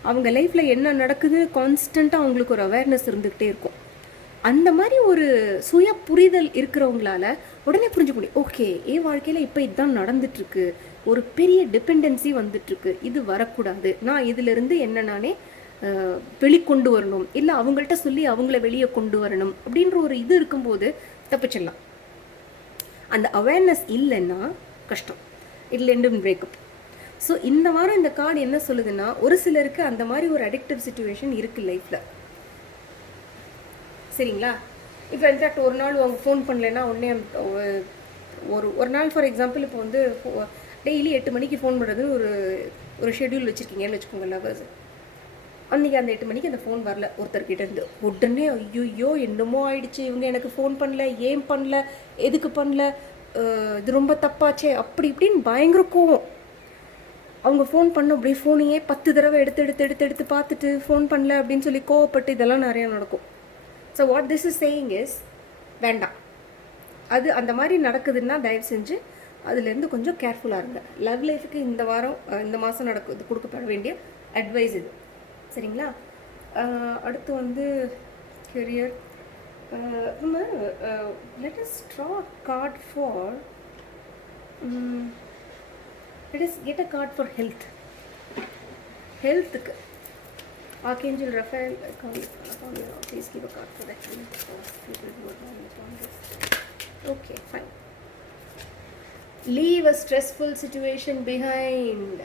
அவங்க லைஃப்பில் என்ன நடக்குது கான்ஸ்டண்ட்டாக அவங்களுக்கு ஒரு அவேர்னஸ் இருந்துக்கிட்டே இருக்கும். அந்த மாதிரி ஒரு சுய புரிதல் இருக்கிறவங்களால உடனே புரிஞ்சுக்க முடியும். ஓகே, என் வாழ்க்கையில் இப்போ இதுதான் நடந்துட்டுருக்கு, ஒரு பெரிய டிபெண்டன்சி வந்துட்டுருக்கு, இது வரக்கூடாது, நான் இதிலிருந்து என்ன நானே வெளிக்கொண்டு வரணும், இல்லை அவங்கள்ட்ட சொல்லி அவங்கள வெளியே கொண்டு வரணும் அப்படின்ற ஒரு இது இருக்கும்போது தப்பிச்சிடலாம். அந்த அவேர்னஸ் இல்லைன்னா கஷ்டம், இட்ல எண்ட் இன் பிரேக்கப். ஸோ இந்த வாரம் இந்த கார்டு என்ன சொல்லுதுன்னா, ஒரு சிலருக்கு அந்த மாதிரி ஒரு அடிக்டிவ் சிச்சுவேஷன் இருக்குது லைஃப்பில். சரிங்களா? இப்போ இன்ஃபேக்ட் ஒரு நாள் அவங்க ஃபோன் பண்ணலைன்னா உடனே ஒரு நாள் ஃபார் எக்ஸாம்பிள் இப்போ வந்து டெய்லி 8 மணிக்கு ஃபோன் பண்ணுறது ஒரு ஷெட்யூல் வச்சுருக்கீங்கன்னு வச்சுக்கோங்க லவர்ஸ். அன்றைக்கி அந்த 8 மணிக்கு அந்த ஃபோன் வரல ஒருத்தர்கிட்ட இருந்து. உடனே ஐயோ என்னமோ ஆயிடுச்சு, இவங்க எனக்கு ஃபோன் பண்ணல, ஏன் பண்ணல, எதுக்கு பண்ணல, இது ரொம்ப தப்பாச்சே, அப்படி இப்படின்னு பயங்கர கோவம். அவங்க ஃபோன் பண்ண அப்படியே ஃபோனையே 10 தடவை எடுத்து பார்த்துட்டு ஃபோன் பண்ணல அப்படின்னு சொல்லி கோவப்பட்டு இதெல்லாம் நிறையா நடக்கும். So what this is saying is, வேண்டாம். அது அந்த மாதிரி நடக்குதுன்னா தயவு செஞ்சு அதுலேருந்து கொஞ்சம் கேர்ஃபுல்லாக இருங்க. லவ் லைஃபுக்கு இந்த வாரம் இந்த மாதம் இது கொடுக்கப்பட வேண்டிய அட்வைஸ் இது. சரிங்களா? அடுத்து வந்து career. Let us draw card for let us get a card for health. Healthக்கு Archangel Raphael, please give a card for that. Okay, fine. Leave a stressful situation behind.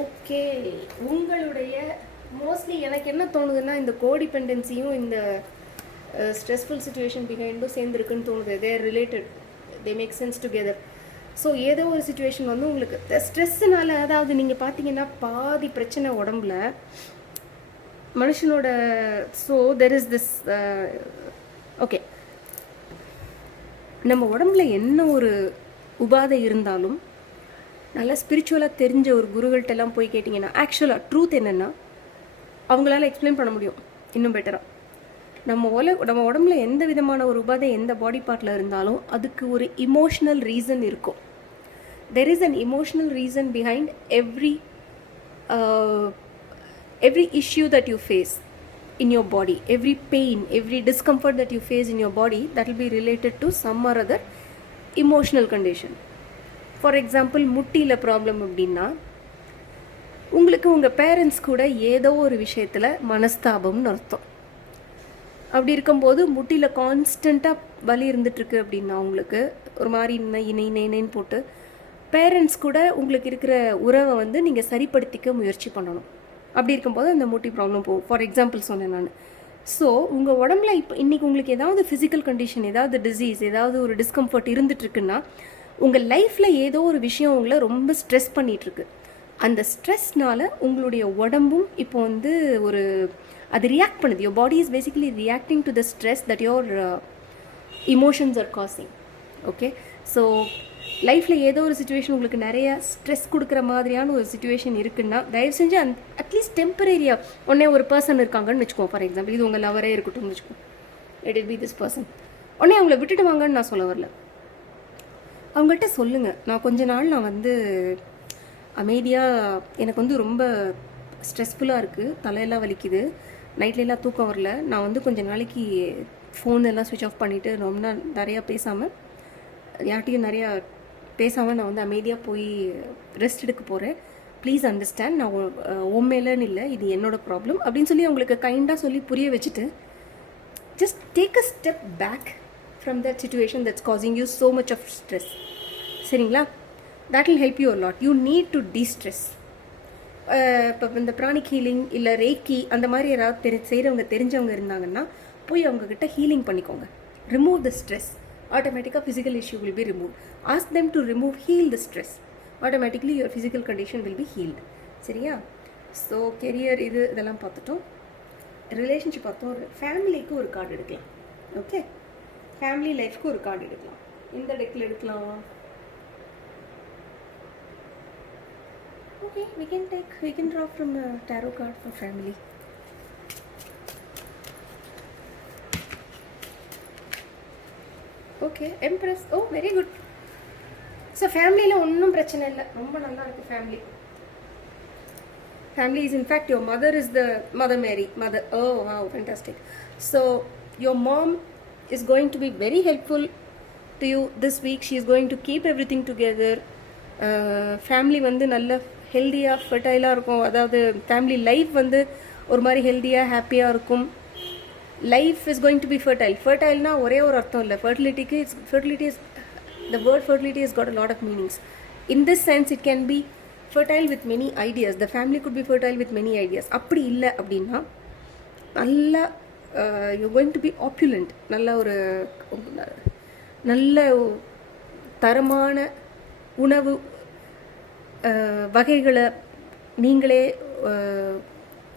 Okay, உங்களுடைய மோஸ்ட்லி எனக்கு என்ன தோணுதுன்னா, இந்த கோடிபெண்டன்சியும் இந்த ஸ்ட்ரெஸ்ஃபுல் சுச்சுவேஷன் பிஹைண்டும் சேர்ந்துருக்குன்னு தோணுது. They're related, they make sense together. So ஏதோ ஒரு சுச்சுவேஷன் வந்து உங்களுக்கு ஸ்ட்ரெஸ்ஸுனால, அதாவது நீங்கள் பார்த்தீங்கன்னா பாதி பிரச்சனை உடம்புல மனுஷனோட. So there is this okay, நம்ம உடம்புல என்ன ஒரு உபாதை இருந்தாலும் நல்லா ஸ்பிரிச்சுவலாக தெரிஞ்ச ஒரு குருகள்கிட்டலாம் போய் கேட்டிங்கன்னா ஆக்சுவலாக ட்ரூத் என்னென்னா அவங்களால எக்ஸ்பிளைன் பண்ண முடியும் இன்னும் பெட்டராக. நம்ம உடம்புல எந்த விதமான ஒரு உபாதை எந்த பாடி பார்ட்டில் இருந்தாலும் அதுக்கு ஒரு இமோஷ்னல் ரீசன் இருக்கும். There is an emotional reason behind every issue that you face in your body, every pain, every discomfort that you face in your body, that will be related to some or other emotional condition. For example, முட்டியில் problem அப்படின்னா உங்களுக்கு உங்கள் parents கூட ஏதோ ஒரு விஷயத்தில் மனஸ்தாபம்னு அர்த்தம். அப்படி இருக்கும்போது முட்டியில் கான்ஸ்டண்ட்டாக வலி இருந்துகிட்ருக்கு அப்படின்னா உங்களுக்கு ஒரு மாதிரி இணைன்னு போட்டு பேரண்ட்ஸ் கூட உங்களுக்கு இருக்கிற உறவை வந்து நீங்கள் சரிப்படுத்திக்க முயற்சி பண்ணணும். அப்படி இருக்கும்போது அந்த முட்டி ப்ராப்ளம் போகும். ஃபார் எக்ஸாம்பிள் சொன்னேன் நான். ஸோ உங்கள் உடம்புல இப்போ இன்றைக்கி உங்களுக்கு ஏதாவது ஃபிசிக்கல் கண்டிஷன், ஏதாவது டிசீஸ், ஏதாவது ஒரு டிஸ்கம்ஃபர்ட் இருந்துகிட்ருக்குன்னா உங்கள் லைஃப்பில் ஏதோ ஒரு விஷயம் உங்களை ரொம்ப ஸ்ட்ரெஸ் பண்ணிகிட்ருக்கு. அந்த ஸ்ட்ரெஸ்னால் உங்களுடைய உடம்பும் இப்போ வந்து ஒரு அது ரியாக்ட் பண்ணுது. Your body is basically reacting to the stress that your emotions are causing. Okay, so லைஃப்பில் ஏதோ ஒரு சுச்சுவேஷன் உங்களுக்கு நிறைய ஸ்ட்ரெஸ் கொடுக்குற மாதிரியான ஒரு சுச்சுவேஷன் இருக்குன்னா தயவு செஞ்சு அட்லீஸ்ட் டெம்பரரியாக உடனே ஒரு பர்சன் இருக்காங்கன்னு வச்சுக்கோங்க. ஃபார் எக்ஸாம்பிள் இது உங்கள் லவரே இருக்கட்டும்னு வச்சுக்கோங்க. Let it be this person. உடனே அவங்கள விட்டுட்டு வாங்கன்னு நான் சொல்ல வரல. அவங்கள்ட்ட சொல்லுங்கள், நான் கொஞ்ச நாள் நான் வந்து அமைதியாக, எனக்கு வந்து ரொம்ப ஸ்ட்ரெஸ்ஃபுல்லாக இருக்குது, தலையெல்லாம் வலிக்குது, நைட்லெலாம் தூக்கம் வரல, நான் வந்து கொஞ்சம் நாளைக்கு ஃபோன் எல்லாம் ஸ்விட்ச் ஆஃப் பண்ணிவிட்டு ரொம்ப நிறையா பேசாமல், யார்கிட்டையும் நிறையா பேசாமல் நான் வந்து அமைதியாக போய் ரெஸ்ட் எடுக்க போகிறேன், ப்ளீஸ் அண்டர்ஸ்டாண்ட், நான் உண்மையிலன்னு இல்லை, இது என்னோடய ப்ராப்ளம் அப்படின்னு சொல்லி அவங்களுக்கு கைண்டாக சொல்லி புரிய வச்சுட்டு just take a step back from that situation that's causing you so much of stress. சரிங்களா? That will help you a lot. You need to destress. இப்போ இந்த ப்ராணிக் ஹீலிங் இல்லை ரேக்கி அந்த மாதிரி யாராவது செய்கிறவங்க தெரிஞ்சவங்க இருந்தாங்கன்னா போய் அவங்கக்கிட்ட ஹீலிங் பண்ணிக்கோங்க. Remove the stress. Automatically physical issue will be removed. Ask them to heal the stress. Automatically your physical condition will be healed. சரியா? ஸோ கெரியர் இதெல்லாம் பார்த்துட்டோம். ரிலேஷன்ஷிப் பார்த்தோம். ஃபேமிலிக்கு ஒரு கார்டு எடுக்கலாம். ஓகே, ஃபேமிலி லைஃப்க்கு ஒரு கார்டு எடுக்கலாம். இந்த டெக்கில் எடுக்கலாம். Okay, we can draw from a tarot card for family. Okay, empress. Oh, very good. So ஃபேமிலியில் ஒன்றும் பிரச்சனை இல்லை, ரொம்ப நல்லா இருக்குது family. Family is in fact your mother is the Mother Mary. Mother. Oh wow, fantastic. So your mom is going to be very helpful to you this week. She is going to keep everything together. Family வந்து நல்ல ஹெல்தியாக ஃபெர்டைலாக இருக்கும். அதாவது family life வந்து ஒரு மாதிரி ஹெல்தியாக ஹாப்பியாக இருக்கும். Life is going to be fertile. ஃபெர்டைல்னா ஒரே ஒரு அர்த்தம் இல்லை. ஃபெர்டிலிட்டிக்கு the word fertility has got a lot of meanings. In this sense it can be fertile with many ideas. The family could be fertile with many ideas. அப்படி இல்லை அப்படின்னா நல்லா you're going to be opulent. நல்ல தரமான உணவு வகைகளை நீங்களே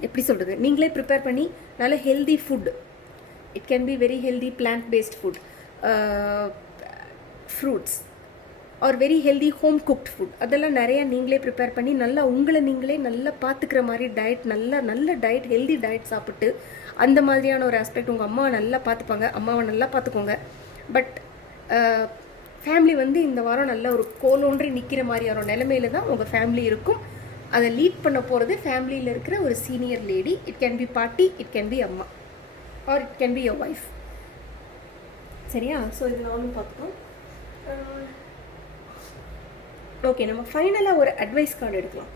எப்படி சொல்கிறது, நீங்களே ப்ரிப்பேர் பண்ணி நல்ல healthy food, it can be very healthy plant based food, fruits are very healthy home cooked food, அதெல்லாம் நிறையா நீங்களே ப்ரிப்பேர் பண்ணி நல்லா உங்களை நீங்களே நல்லா பார்த்துக்கிற மாதிரி டயட், நல்ல டயட், ஹெல்தி டயட் சாப்பிட்டு அந்த மாதிரியான ஒரு ஆஸ்பெக்ட். உங்கள் அம்மாவை நல்லா பார்த்துப்பாங்க, அம்மாவை நல்லா பார்த்துக்கோங்க. பட் ஃபேமிலி வந்து இந்த வாரம் நல்ல ஒரு கோலோன்றி நிற்கிற மாதிரியான நிலைமையில தான் உங்கள் ஃபேமிலி இருக்கும். அதை லீட் பண்ண போகிறது ஃபேமிலியில் இருக்கிற ஒரு senior lady. It can B பாட்டி, இட் கேன் பி அம்மா, R it can be your wife. சரியா? ஸோ இது நானும் பார்த்துக்கோம். ஓகே, நம்ம ஃபைனலாக ஒரு அட்வைஸ் கார்டு எடுக்கலாம்.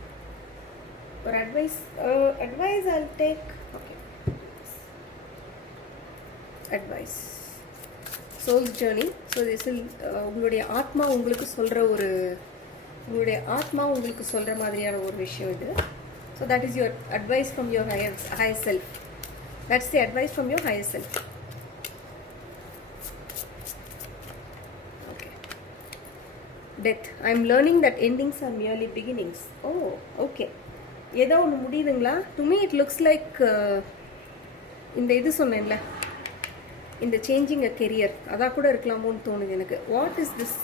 ஒரு advice I'll take. Okay, advice soul journey. So this இல் உங்களுடைய ஆத்மா உங்களுக்கு சொல்கிற மாதிரியான ஒரு விஷயம் இது. So that is your advice from your higher self. That's the advice from your higher self. Okay, death. I am learning that endings are merely beginnings. Oh, okay, ஏதோ ஒன்று முடியுதுங்களா? To me it looks like இந்த இது சொன்னேன்ல, இந்த changing a career, அதாக கூட இருக்கலாமோன்னு தோணுது எனக்கு. What is this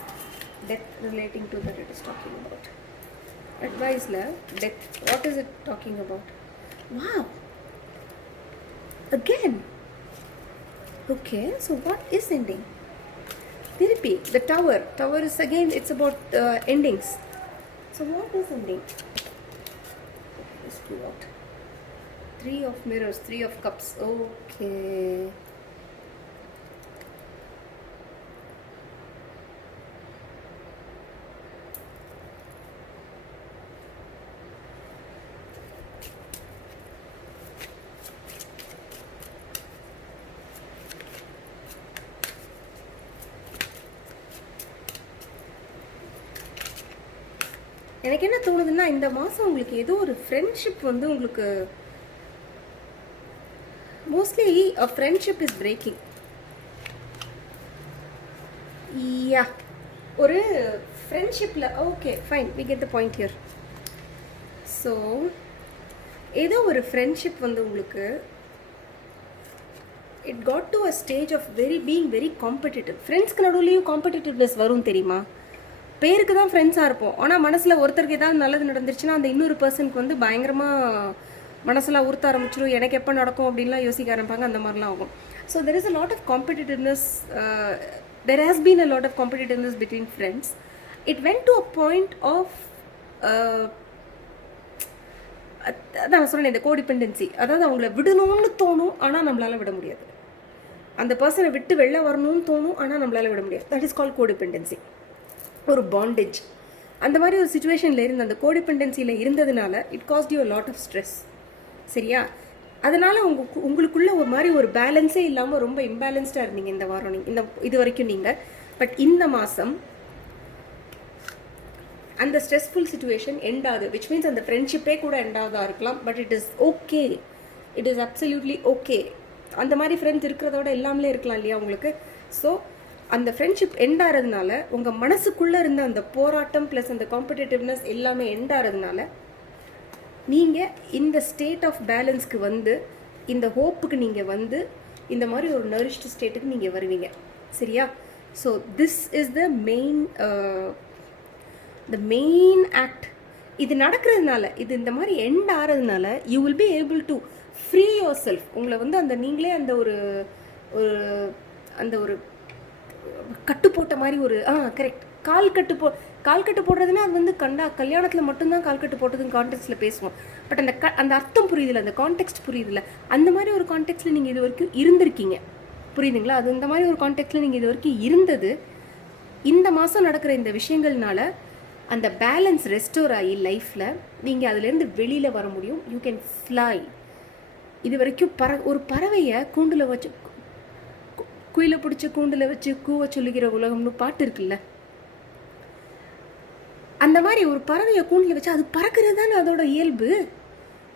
death relating to that it is talking about? அட்வைஸில் death, what is it talking about? Wow, again. Okay, so what is ending? திருப்பி the tower is again, it's about endings. So what is ending? Okay, let's do out. 3 of mirrors, 3 of cups. Okay, எனக்கு என்ன தோணுதுன்னா, இந்த மாதம் உங்களுக்கு ஏதோ ஒரு friendship வந்து உங்களுக்கு mostly a friendship is breaking. Yeah, ஒரு ஃப்ரெண்ட்ஷிப்பில், okay fine, we get the point here. So ஏதோ ஒரு ஃப்ரெண்ட்ஷிப் வந்து உங்களுக்கு it got to a stage of being very competitive. ஃப்ரெண்ட்ஸ்க்கு நடுவுலையும் காம்படிட்டிவ்னஸ் வரும் தெரியுமா? பேருக்கு தான் ஃப்ரெண்ட்ஸாக இருப்போம், ஆனால் மனசில் ஒருத்தருக்கு ஏதாவது நல்லது நடந்துருச்சுன்னா அந்த இன்னொரு பர்சனுக்கு வந்து பயங்கரமாக மனசெல்லாம் உறுத்த ஆரம்பிச்சிடும். எனக்கு எப்போ நடக்கும் அப்படின்லாம் யோசிக்க ஆரம்பிப்பாங்க. அந்த மாதிரிலாம் ஆகும். So there is a lot of competitiveness. There has been a lot of competitiveness between friends. It went to a point of, அதான் சொன்னேன், இந்த கோடிபெண்டன்சி. அதாவது அவங்கள விடணும்னு தோணும், ஆனால் நம்மளால் விட முடியாது. அந்த பர்சனை விட்டு வெளில வரணும்னு தோணும், ஆனால் நம்மளால் விட முடியாது. தட் இஸ் கால்ட் கோடிபெண்டன்சி, ஒரு பாண்டேஜ். அந்த மாதிரி ஒரு சுச்சுவேஷனில் இருந்து, அந்த கோடிபெண்டன்சியில் இருந்ததுனால it cost you a lot of stress. சரியா? அதனால் உங்களுக்குள்ள ஒரு மாதிரி ஒரு பேலன்ஸே இல்லாமல் ரொம்ப இம்பேலன்ஸ்டாக இருந்தீங்க இந்த வாரம், இது வரைக்கும் நீங்கள். பட் இந்த மாதம் அந்த ஸ்ட்ரெஸ்ஃபுல் சுச்சுவேஷன் எண்ட் ஆகுது, விச் மீன்ஸ் அந்த ஃப்ரெண்ட்ஷிப்பே கூட எண்ட் ஆகுதா இருக்கலாம். But it is okay, it is absolutely okay. அந்த மாதிரி ஃப்ரெண்ட்ஸ் இருக்கிறதோட எல்லாமே இருக்கலாம் இல்லையா உங்களுக்கு? ஸோ அந்த ஃப்ரெண்ட்ஷிப் எண்ட் ஆகிறதுனால உங்கள் மனசுக்குள்ளே இருந்த அந்த போராட்டம் ப்ளஸ் அந்த காம்படிட்டிவ்னஸ் எல்லாமே எண்ட் ஆகிறதுனால நீங்கள் இந்த ஸ்டேட் ஆஃப் பேலன்ஸ்க்கு வந்து, இந்த ஹோப்புக்கு நீங்கள் வந்து, இந்த மாதிரி ஒரு நரிஷ்டு ஸ்டேட்டுக்கு நீங்கள் வருவீங்க. சரியா? So this is the main act. இது நடக்கிறதுனால, இது இந்த மாதிரி எண்ட் ஆகிறதுனால you will be able to free your self. உங்களை வந்து அந்த நீங்களே அந்த ஒரு கட்டு போட்ட மாதிரி ஒரு கரெக்ட், கால் கட்டு போடுறதுன்னா அது வந்து கல்யாணத்தில் மட்டும்தான் கால் கட்டு போட்டதுன்னு கான்டெக்ஸ்டில் பேசுவோம். பட் அந்த அர்த்தம் புரியுதில்ல, அந்த கான்டெக்ஸ்ட் புரியுதில்ல. அந்த மாதிரி ஒரு கான்டெக்ஸ்டில் நீங்கள் இது வரைக்கும் இருந்திருக்கீங்க, புரியுதுங்களா? அது இந்த மாதிரி ஒரு கான்டெக்ஸ்டில் நீங்கள் இது வரைக்கும் இருந்தது. இந்த மாதம் நடக்கிற இந்த விஷயங்கள்னால அந்த பேலன்ஸ் ரெஸ்டோர் ஆகி லைஃப்பில் நீங்கள் அதுலேருந்து வெளியில் வர முடியும். You can fly. இது வரைக்கும் ஒரு பறவையை கூண்டில் வச்சு, குயிலை பிடிச்சி கூண்டில் வச்சு கூவ சொல்லுகிற உலகம்னு பாட்டு இருக்குல்ல, அந்த மாதிரி ஒரு பறவையை கூண்டில் வச்சா அது பறக்கிறது தானே அதோட இயல்பு.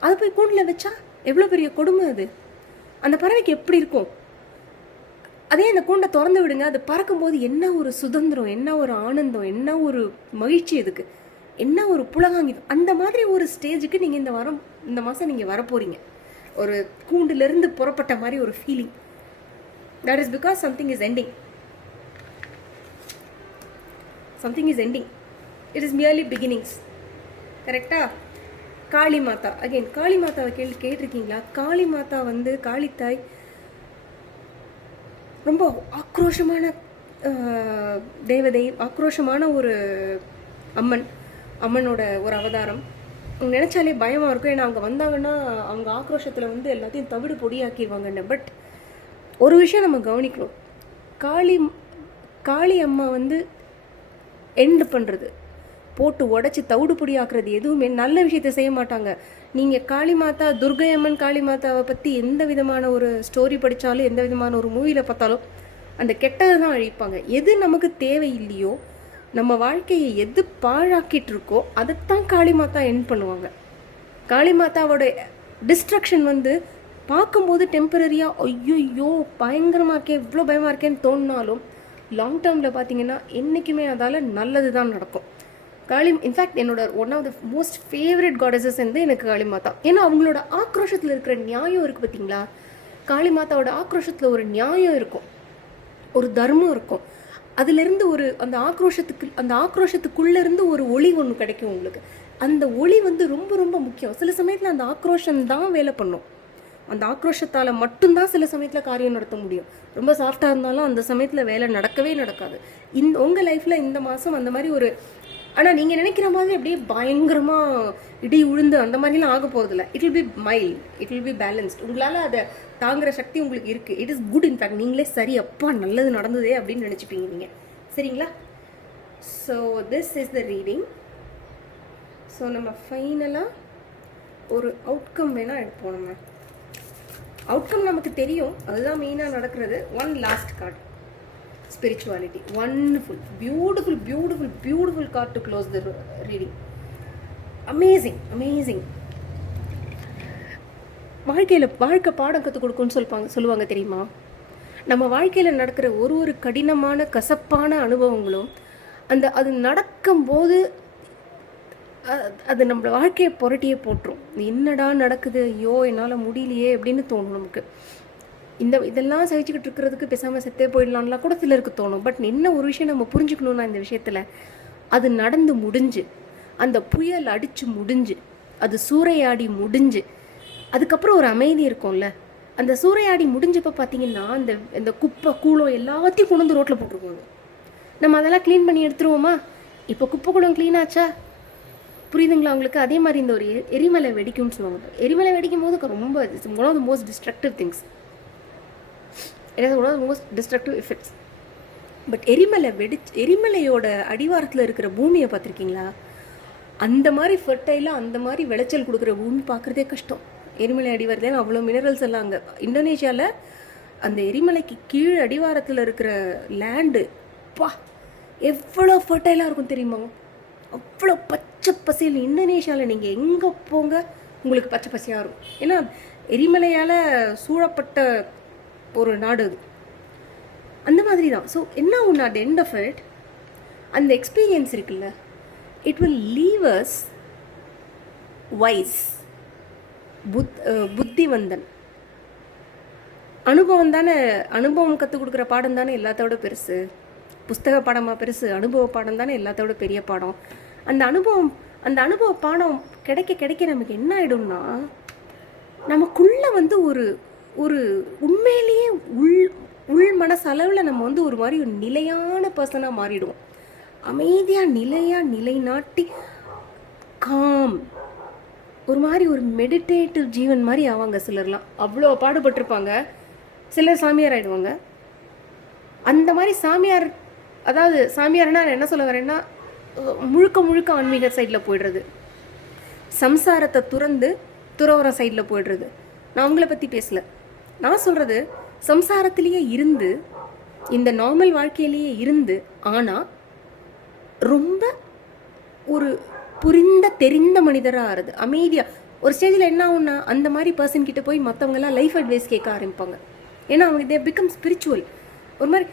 அதை போய் கூண்டில் வச்சா எவ்வளோ பெரிய கொடுமை அது. அந்த பறவைக்கு எப்படி இருக்கும்? அதே அந்த கூண்டை திறந்து விடுங்க, அது பறக்கும்போது என்ன ஒரு சுதந்திரம், என்ன ஒரு ஆனந்தம், என்ன ஒரு மகிழ்ச்சி, அதுக்கு என்ன ஒரு புலகாங்கிதம். அந்த மாதிரி ஒரு ஸ்டேஜுக்கு நீங்கள் இந்த வாரம் இந்த மாதம் நீங்கள் வரப்போகிறீங்க. ஒரு கூண்டிலிருந்து புறப்பட்ட மாதிரி ஒரு feeling. That is because something is ending. Something is ending. It is merely beginnings. கரெக்டாக? காளி மாதா, அகெயின் காளி மாதாவை கேட்டிருக்கீங்களா? காளி மாதா வந்து காளித்தாய் ரொம்ப ஆக்ரோஷமான தேவதை, ஆக்ரோஷமான ஒரு அம்மனோட ஒரு அவதாரம். நினச்சாலே பயமாக இருக்கும். ஏன்னா அவங்க வந்தாங்கன்னா அவங்க ஆக்ரோஷத்தில் வந்து எல்லாத்தையும் தவிடு பொடியாக்கிடுவாங்கன்னு. பட் ஒரு விஷயம் நம்ம கவனிக்கணும். காளி அம்மா வந்து எண்ட் பண்ணுறது, போட்டு உடச்சி தவிடு பொடி ஆக்குறது எதுவுமே நல்ல விஷயத்தை செய்ய மாட்டாங்க. நீங்கள் காளி மாதா, துர்கை அம்மன் காளி மாதாவை பற்றி எந்த விதமான ஒரு ஸ்டோரி படித்தாலும், எந்த விதமான ஒரு மூவியில் பார்த்தாலும் அந்த கெட்டதை தான் அழிப்பாங்க. எது நமக்கு தேவை இல்லையோ, நம்ம வாழ்க்கையை எது பாழாக்கிட்டு இருக்கோ அதைத்தான் காளி மாதா எண்ட் பண்ணுவாங்க. காளி மாதாவோட டிஸ்ட்ரக்ஷன் வந்து பார்க்கும்போது டெம்பரரியாக ஐயோ பயங்கரமாக இருக்கேன், இவ்வளோ பயமாக இருக்கேன்னு தோணினாலும் லாங் டேர்மில் பார்த்தீங்கன்னா என்றைக்குமே அதால் நல்லது தான் நடக்கும். இன்ஃபேக்ட் என்னோட one of the most favourite goddesses வந்து எனக்கு காளி மாதா. ஏன்னா அவங்களோட ஆக்ரோஷத்தில் இருக்கிற நியாயம் இருக்குது பார்த்தீங்களா? காளி மாதாவோட ஆக்ரோஷத்தில் ஒரு நியாயம் இருக்கும், ஒரு தர்மம் இருக்கும். அதுலேருந்து ஒரு அந்த ஆக்ரோஷத்துக்குள்ளேருந்து ஒரு ஒளி ஒன்று கிடைக்கும் உங்களுக்கு. அந்த ஒளி வந்து ரொம்ப ரொம்ப முக்கியம். சில சமயத்தில் அந்த ஆக்ரோஷம் தான் வேலை பண்ணும். அந்த ஆக்ரோஷத்தால் மட்டும்தான் சில சமயத்தில் காரியம் நடத்த முடியும். ரொம்ப சாஃப்டாக இருந்தாலும் அந்த சமயத்தில் வேலை நடக்கவே நடக்காது. உங்கள் லைஃப்பில் இந்த மாதம் அந்த மாதிரி ஒரு, ஆனால் நீங்கள் நினைக்கிற மாதிரி அப்படியே பயங்கரமாக இடி உழுந்து அந்த மாதிரிலாம் ஆக போகிறதில்ல. It will be mild, it will be balanced. உங்களால் அதை தாங்குகிற சக்தி உங்களுக்கு இருக்குது. It is good. இன்ஃபேக்ட் நீங்களே சரி அப்பா நல்லது நடந்ததே அப்படின்னு நினச்சிப்பீங்க நீங்கள். சரிங்களா? So this is the reading. So நம்ம ஃபைனலாக ஒரு அவுட்கம் வேணால் எடுப்போம். நம்ம அவுட்கம் நமக்கு தெரியும், அதுதான் மெயினாக நடக்கிறது. One last card, spirituality. Wonderful, beautiful, beautiful, beautiful card to close the reading. Amazing, amazing. வாழ்க்கை பாடம் கற்றுக் கொடுக்குன்னு சொல்லுவாங்க தெரியுமா? நம்ம வாழ்க்கையில் நடக்கிற ஒரு கடினமான கசப்பான அனுபவங்களும் அது நடக்கும்போது அது நம்ம வாழ்க்கையை புரட்டியே போட்டுரும். என்னடா நடக்குது, ஐயோ என்னால் முடியலையே அப்படின்னு தோணும் நமக்கு. இதெல்லாம் சகிச்சுக்கிட்டு இருக்கிறதுக்கு பேசாமல் செத்தே போயிடலாம்லாம் கூட சிலருக்கு தோணும். பட் என்ன ஒரு விஷயம் நம்ம புரிஞ்சுக்கணும்னா, இந்த விஷயத்தில் அது நடந்து முடிஞ்சு, அந்த புயல் அடித்து முடிஞ்சு, அது சூறையாடி முடிஞ்சு, அதுக்கப்புறம் ஒரு அமைதி இருக்கும்ல. அந்த சூறையாடி முடிஞ்சப்போ பார்த்தீங்கன்னா இந்த குப்பை கூளம் எல்லாத்தையும் கொண்டு வந்து ரோட்டில் போட்டுருக்கோங்க. நம்ம அதெல்லாம் க்ளீன் பண்ணி எடுத்துருவோமா? இப்போ குப்பை கூடம் க்ளீன் ஆச்சா? புரியுதுங்களா உங்களுக்கு? அதே மாதிரி இந்த ஒரு எரிமலை வெடிக்கும்னு சொல்லுவாங்க. எரிமலை வெடிக்கும் போது ரொம்ப one of the most destructive things. It is one of the most destructive effects. But எரிமலையோட அடிவாரத்தில் இருக்கிற பூமியை பார்த்துருக்கீங்களா? அந்த மாதிரி ஃபர்டைலாக, அந்த மாதிரி விளைச்சல் கொடுக்குற பூமி பார்க்குறதே கஷ்டம். எரிமலை அடிவாரத்தில் அவ்வளோ மினரல்ஸ் எல்லாம் அங்கே இந்தோனேஷியாவில் அந்த எரிமலைக்கு கீழ் அடிவாரத்தில் இருக்கிற லேண்டு எவ்வளோ ஃபர்டைலாக இருக்கும் தெரியுமா? அவ்வளோ பச்சை பசையில். இந்தோனேஷியாவில் நீங்கள் எங்கே போங்க உங்களுக்கு பச்சை பசையாக இருக்கும். ஏன்னா எரிமலையால் சூழப்பட்ட ஒரு நாடு அது. அந்த மாதிரி தான். ஸோ என்ன ஒன்று, அட் எண்ட் ஆஃப் இட் அந்த எக்ஸ்பீரியன்ஸ் இருக்குல்ல, it will leave us wise, புத்திவந்தன். அனுபவம் கற்றுக் கொடுக்குற பாடம் தானே எல்லாத்தோட பெருசு. புஸ்தக பாடமாக பெருசு? அனுபவ பாடம் தானே எல்லாத்தோட பெரிய பாடம். அந்த அனுபவ பாடம் கிடைக்க நமக்கு என்ன ஆகிடும்னா, நமக்குள்ளே வந்து ஒரு உண்மையிலேயே உள் மனசளவில் நம்ம வந்து ஒரு மாதிரி ஒரு நிலையான பர்சனாக மாறிடுவோம். அமைதியாக நிலைநாட்டி காம், ஒரு மாதிரி ஒரு மெடிடேட்டிவ் ஜீவன் மாதிரி ஆவாங்க சிலர்லாம். அவ்வளோ பாடுபட்டிருப்பாங்க. சிலர் சாமியார் ஆகிடுவாங்க. அந்த மாதிரி சாமியார், அதாவது சாமியார்னா என்ன சொல்ல வரேன்னா, முழுக்க ஆன்மீக சைடில் போய்டுறது, சம்சாரத்தை துறவர சைடில் போய்டுறது. நான் உங்களை பற்றி பேசலை. நான் சொல்கிறது, சம்சாரத்திலேயே இருந்து, இந்த நார்மல் வாழ்க்கையிலேயே இருந்து, ஆனால் ரொம்ப ஒரு தெரிந்த மனிதராக ஆறுது, அமைதியாக. ஒரு ஸ்டேஜில் என்ன ஆகும்னா, அந்த மாதிரி பர்சன் கிட்ட போய் மற்றவங்கெல்லாம் லைஃப் அட்வைஸ் கேட்க ஆரம்பிப்பாங்க. ஏன்னா அவங்க தே பிகம் ஸ்பிரிச்சுவல். ஒரு மாதிரி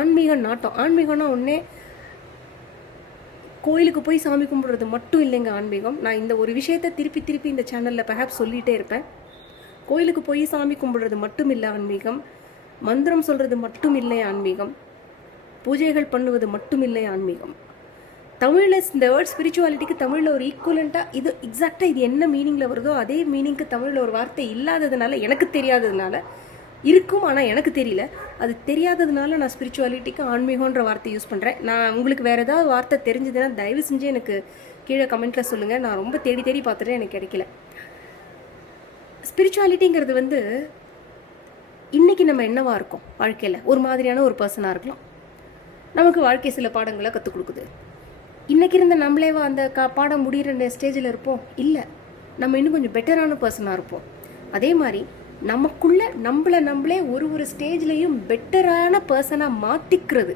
ஆன்மீக நாட்டம். ஆன்மீகம்னா ஒன்றே கோயிலுக்கு போய் சாமி கும்பிட்றது மட்டும் இல்லைங்க ஆன்மீகம். நான் இந்த ஒரு விஷயத்தை திருப்பி திருப்பி இந்த சேனலில் பெர்ஹாப்ஸ் சொல்லிகிட்டே இருப்பேன். கோயிலுக்கு போய் சாமி கும்பிட்றது மட்டும் இல்லை ஆன்மீகம், மந்திரம் சொல்கிறது மட்டும் இல்லை ஆன்மீகம், பூஜைகள் பண்ணுவது மட்டும் இல்லை ஆன்மீகம். தமிழில் இந்த வேர்ட் ஸ்பிரிச்சுவாலிட்டிக்கு தமிழில் ஒரு ஈக்குவலண்ட்டாக இது எக்ஸாக்டாக இது என்ன மீனிங்கில் வருதோ அதே மீனிங்க்கு தமிழில் ஒரு வார்த்தை இல்லாததுனால, எனக்கு தெரியாததுனால இருக்கும், ஆனால் எனக்கு தெரியல, அது தெரியாததுனால நான் ஸ்பிரிச்சுவாலிட்டிக்கு ஆன்மீகன்ற வார்த்தை யூஸ் பண்ணுறேன். நான் உங்களுக்கு வேறு ஏதாவது வார்த்தை தெரிஞ்சதுன்னா தயவு செஞ்சு எனக்கு கீழே கமெண்ட்டில் சொல்லுங்கள். நான் ரொம்ப தேடி தேடி பார்த்துட்டு எனக்கு கிடைக்கல. ஸ்பிரிச்சுவாலிட்டிங்கிறது வந்து இன்றைக்கி நம்ம என்னவாக இருக்கோம் வாழ்க்கையில், ஒரு மாதிரியான ஒரு பர்சனாக இருக்கலாம். நமக்கு வாழ்க்கை சில பாடங்களை கற்றுக் கொடுக்குது. இன்றைக்கி இருந்த நம்மளேவா அந்த பாடம் முடிகிற ஸ்டேஜில் இருப்போம்? இல்லை, நம்ம இன்னும் கொஞ்சம் பெட்டரான பர்சனாக இருப்போம். அதே மாதிரி நமக்குள்ளே நம்மளே ஒரு ஸ்டேஜ்லேயும் பெட்டரான பர்சனாக மாற்றிக்கிறது.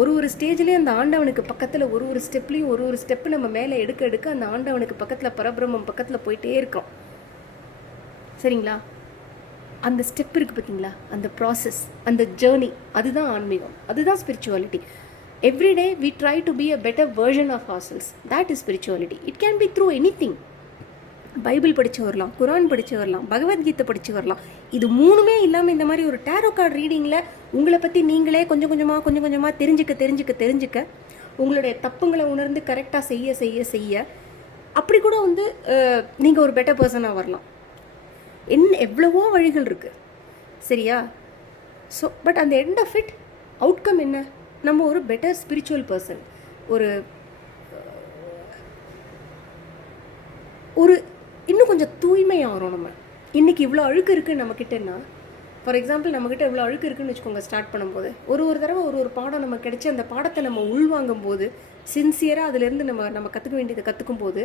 ஒரு ஸ்டேஜ்லேயும் அந்த ஆண்டவனுக்கு பக்கத்தில் ஒரு ஸ்டெப்லேயும் ஒரு ஸ்டெப்பு நம்ம மேலே எடுக்க அந்த ஆண்டவனுக்கு பக்கத்தில் பரபிரம்மம் பக்கத்தில் போயிட்டே இருக்கோம். சரிங்களா? அந்த ஸ்டெப் இருக்குது பார்த்தீங்களா, அந்த ப்ராசஸ், அந்த ஜேர்னி, அதுதான் ஆன்மீகம், அதுதான் spirituality. Everyday we try to be a better version of ourselves. that is spirituality. it can be through anything. Bible படித்து வரலாம், குரான் படித்து வரலாம், பகவத்கீதை படித்து வரலாம். இது மூணுமே இல்லாமல் இந்த மாதிரி ஒரு டேரோ கார்டு ரீடிங்கில் உங்களை பற்றி நீங்களே கொஞ்சம் கொஞ்சமாக தெரிஞ்சுக்க உங்களுடைய தப்புங்களை உணர்ந்து கரெக்டாக செய்ய அப்படி கூட வந்து நீங்கள் ஒரு பெட்டர் பர்சனாக வரலாம். எவ்வளவோ வழிகள் இருக்குது, சரியா? ஸோ பட் அந்த எண்ட் ஆஃப் இட் அவுட்கம் என்ன? நம்ம ஒரு பெட்டர் ஸ்பிரிச்சுவல் பர்சன், ஒரு இன்னும் கொஞ்சம் தூய்மையாகிறோம். நம்ம இன்றைக்கி இவ்வளோ அழுக்கு இருக்குது நம்மக்கிட்டேன்னா, ஃபார் எக்ஸாம்பிள் நம்மக்கிட்ட இவ்வளோ அழுக்கு இருக்குதுன்னு வச்சுக்கோங்க. ஸ்டார்ட் பண்ணும்போது ஒரு தடவை ஒரு பாடம் நம்ம கிடைச்சி அந்த பாடத்தை நம்ம உள்வாங்கும் போது, சின்சியராக அதுலேருந்து நம்ம கற்றுக்க வேண்டியதை கற்றுக்கும் போது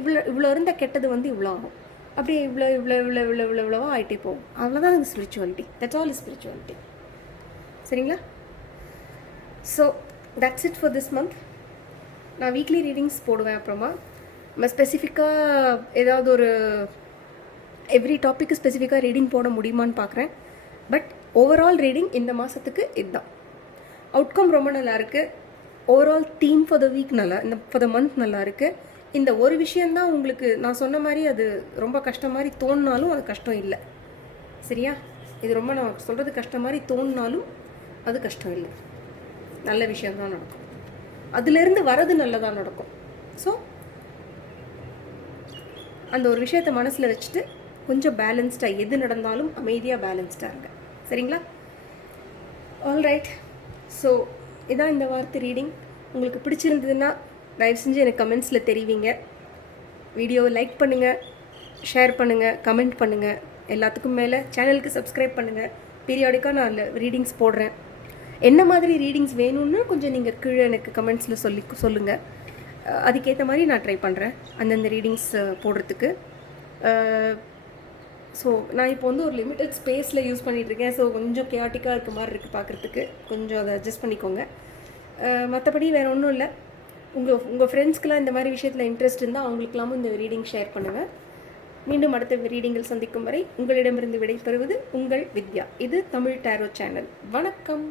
இவ்வளோ இருந்த கெட்டது வந்து இவ்வளோ ஆகும். அப்படியே இவ்வளோவா ஆகிட்டே போகும். அவ்வளோதான் அது ஸ்பிரிச்சுவாலிட்டி. That's all spirituality. சரிங்களா? So that's it for this month. நான் வீக்லி ரீடிங்ஸ் போடுவேன். அப்புறமா நம்ம ஸ்பெசிஃபிக்காக ஏதாவது ஒரு எவ்ரி டாப்பிக்கு ஸ்பெசிஃபிக்காக ரீடிங் போட முடியுமான்னு பார்க்குறேன். பட் ஓவரால் ரீடிங் இந்த மாதத்துக்கு இதுதான். அவுட்கம் ரொம்ப நல்லா இருக்குது. Overall theme for the week for the month நல்லா இருக்குது. இந்த ஒரு விஷயந்தான் உங்களுக்கு நான் சொன்ன மாதிரி அது ரொம்ப கஷ்டம் மாதிரி தோணினாலும் அது கஷ்டம் இல்லை. சரியா? இது ரொம்ப நான் சொல்கிறது கஷ்டம் மாதிரி தோணினாலும் அது கஷ்டம் இல்லை. நல்ல விஷயம்தான் நடக்கும். அதுலேருந்து வரது நல்லதாக நடக்கும். ஸோ அந்த ஒரு விஷயத்தை மனசில் வச்சுட்டு கொஞ்சம் பேலன்ஸ்டாக எது நடந்தாலும் அமைதியாக பேலன்ஸ்டாக இருங்க. சரிங்களா? ஆல்ரைட். ஸோ இதான் இந்த வார்த்தை ரீடிங். உங்களுக்கு பிடிச்சிருந்ததுன்னா தயவு செஞ்சு எனக்கு கமெண்ட்ஸில் தெரிவிங்க. வீடியோவை லைக் பண்ணுங்கள், ஷேர் பண்ணுங்கள், கமெண்ட் பண்ணுங்கள். எல்லாத்துக்கும் மேலே சேனலுக்கு சப்ஸ்கிரைப் பண்ணுங்கள். பீரியாடிக்காக நான் ரீடிங்ஸ் போடுறேன். என்ன மாதிரி ரீடிங்ஸ் வேணும்னு கொஞ்சம் நீங்கள் கீழே எனக்கு கமெண்ட்ஸில் சொல்லுங்கள். அதுக்கேற்ற மாதிரி நான் ட்ரை பண்ணுறேன் அந்தந்த ரீடிங்ஸ் போடுறதுக்கு. ஸோ நான் இப்போ வந்து ஒரு லிமிட்டட் ஸ்பேஸில் யூஸ் பண்ணிகிட்ருக்கேன். ஸோ கொஞ்சம் கேட்டிக்காக இருக்க மாதிரி இருக்குது பார்க்குறதுக்கு. கொஞ்சம் அதை அட்ஜஸ்ட் பண்ணிக்கோங்க. மற்றபடி வேறு ஒன்றும் இல்லை. உங்கள் ஃப்ரெண்ட்ஸ்க்கெலாம் இந்த மாதிரி விஷயத்தில் இன்ட்ரெஸ்ட் இருந்தால் அவங்களுக்கெல்லாமும் இந்த ரீடிங் ஷேர் பண்ணுங்கள். மீண்டும் அடுத்த ரீடிங்கில் சந்திக்கும் வரை உங்களிடமிருந்து விடைபெறுவது உங்கள் வித்யா. இது தமிழ் டேரோ சேனல். வணக்கம்.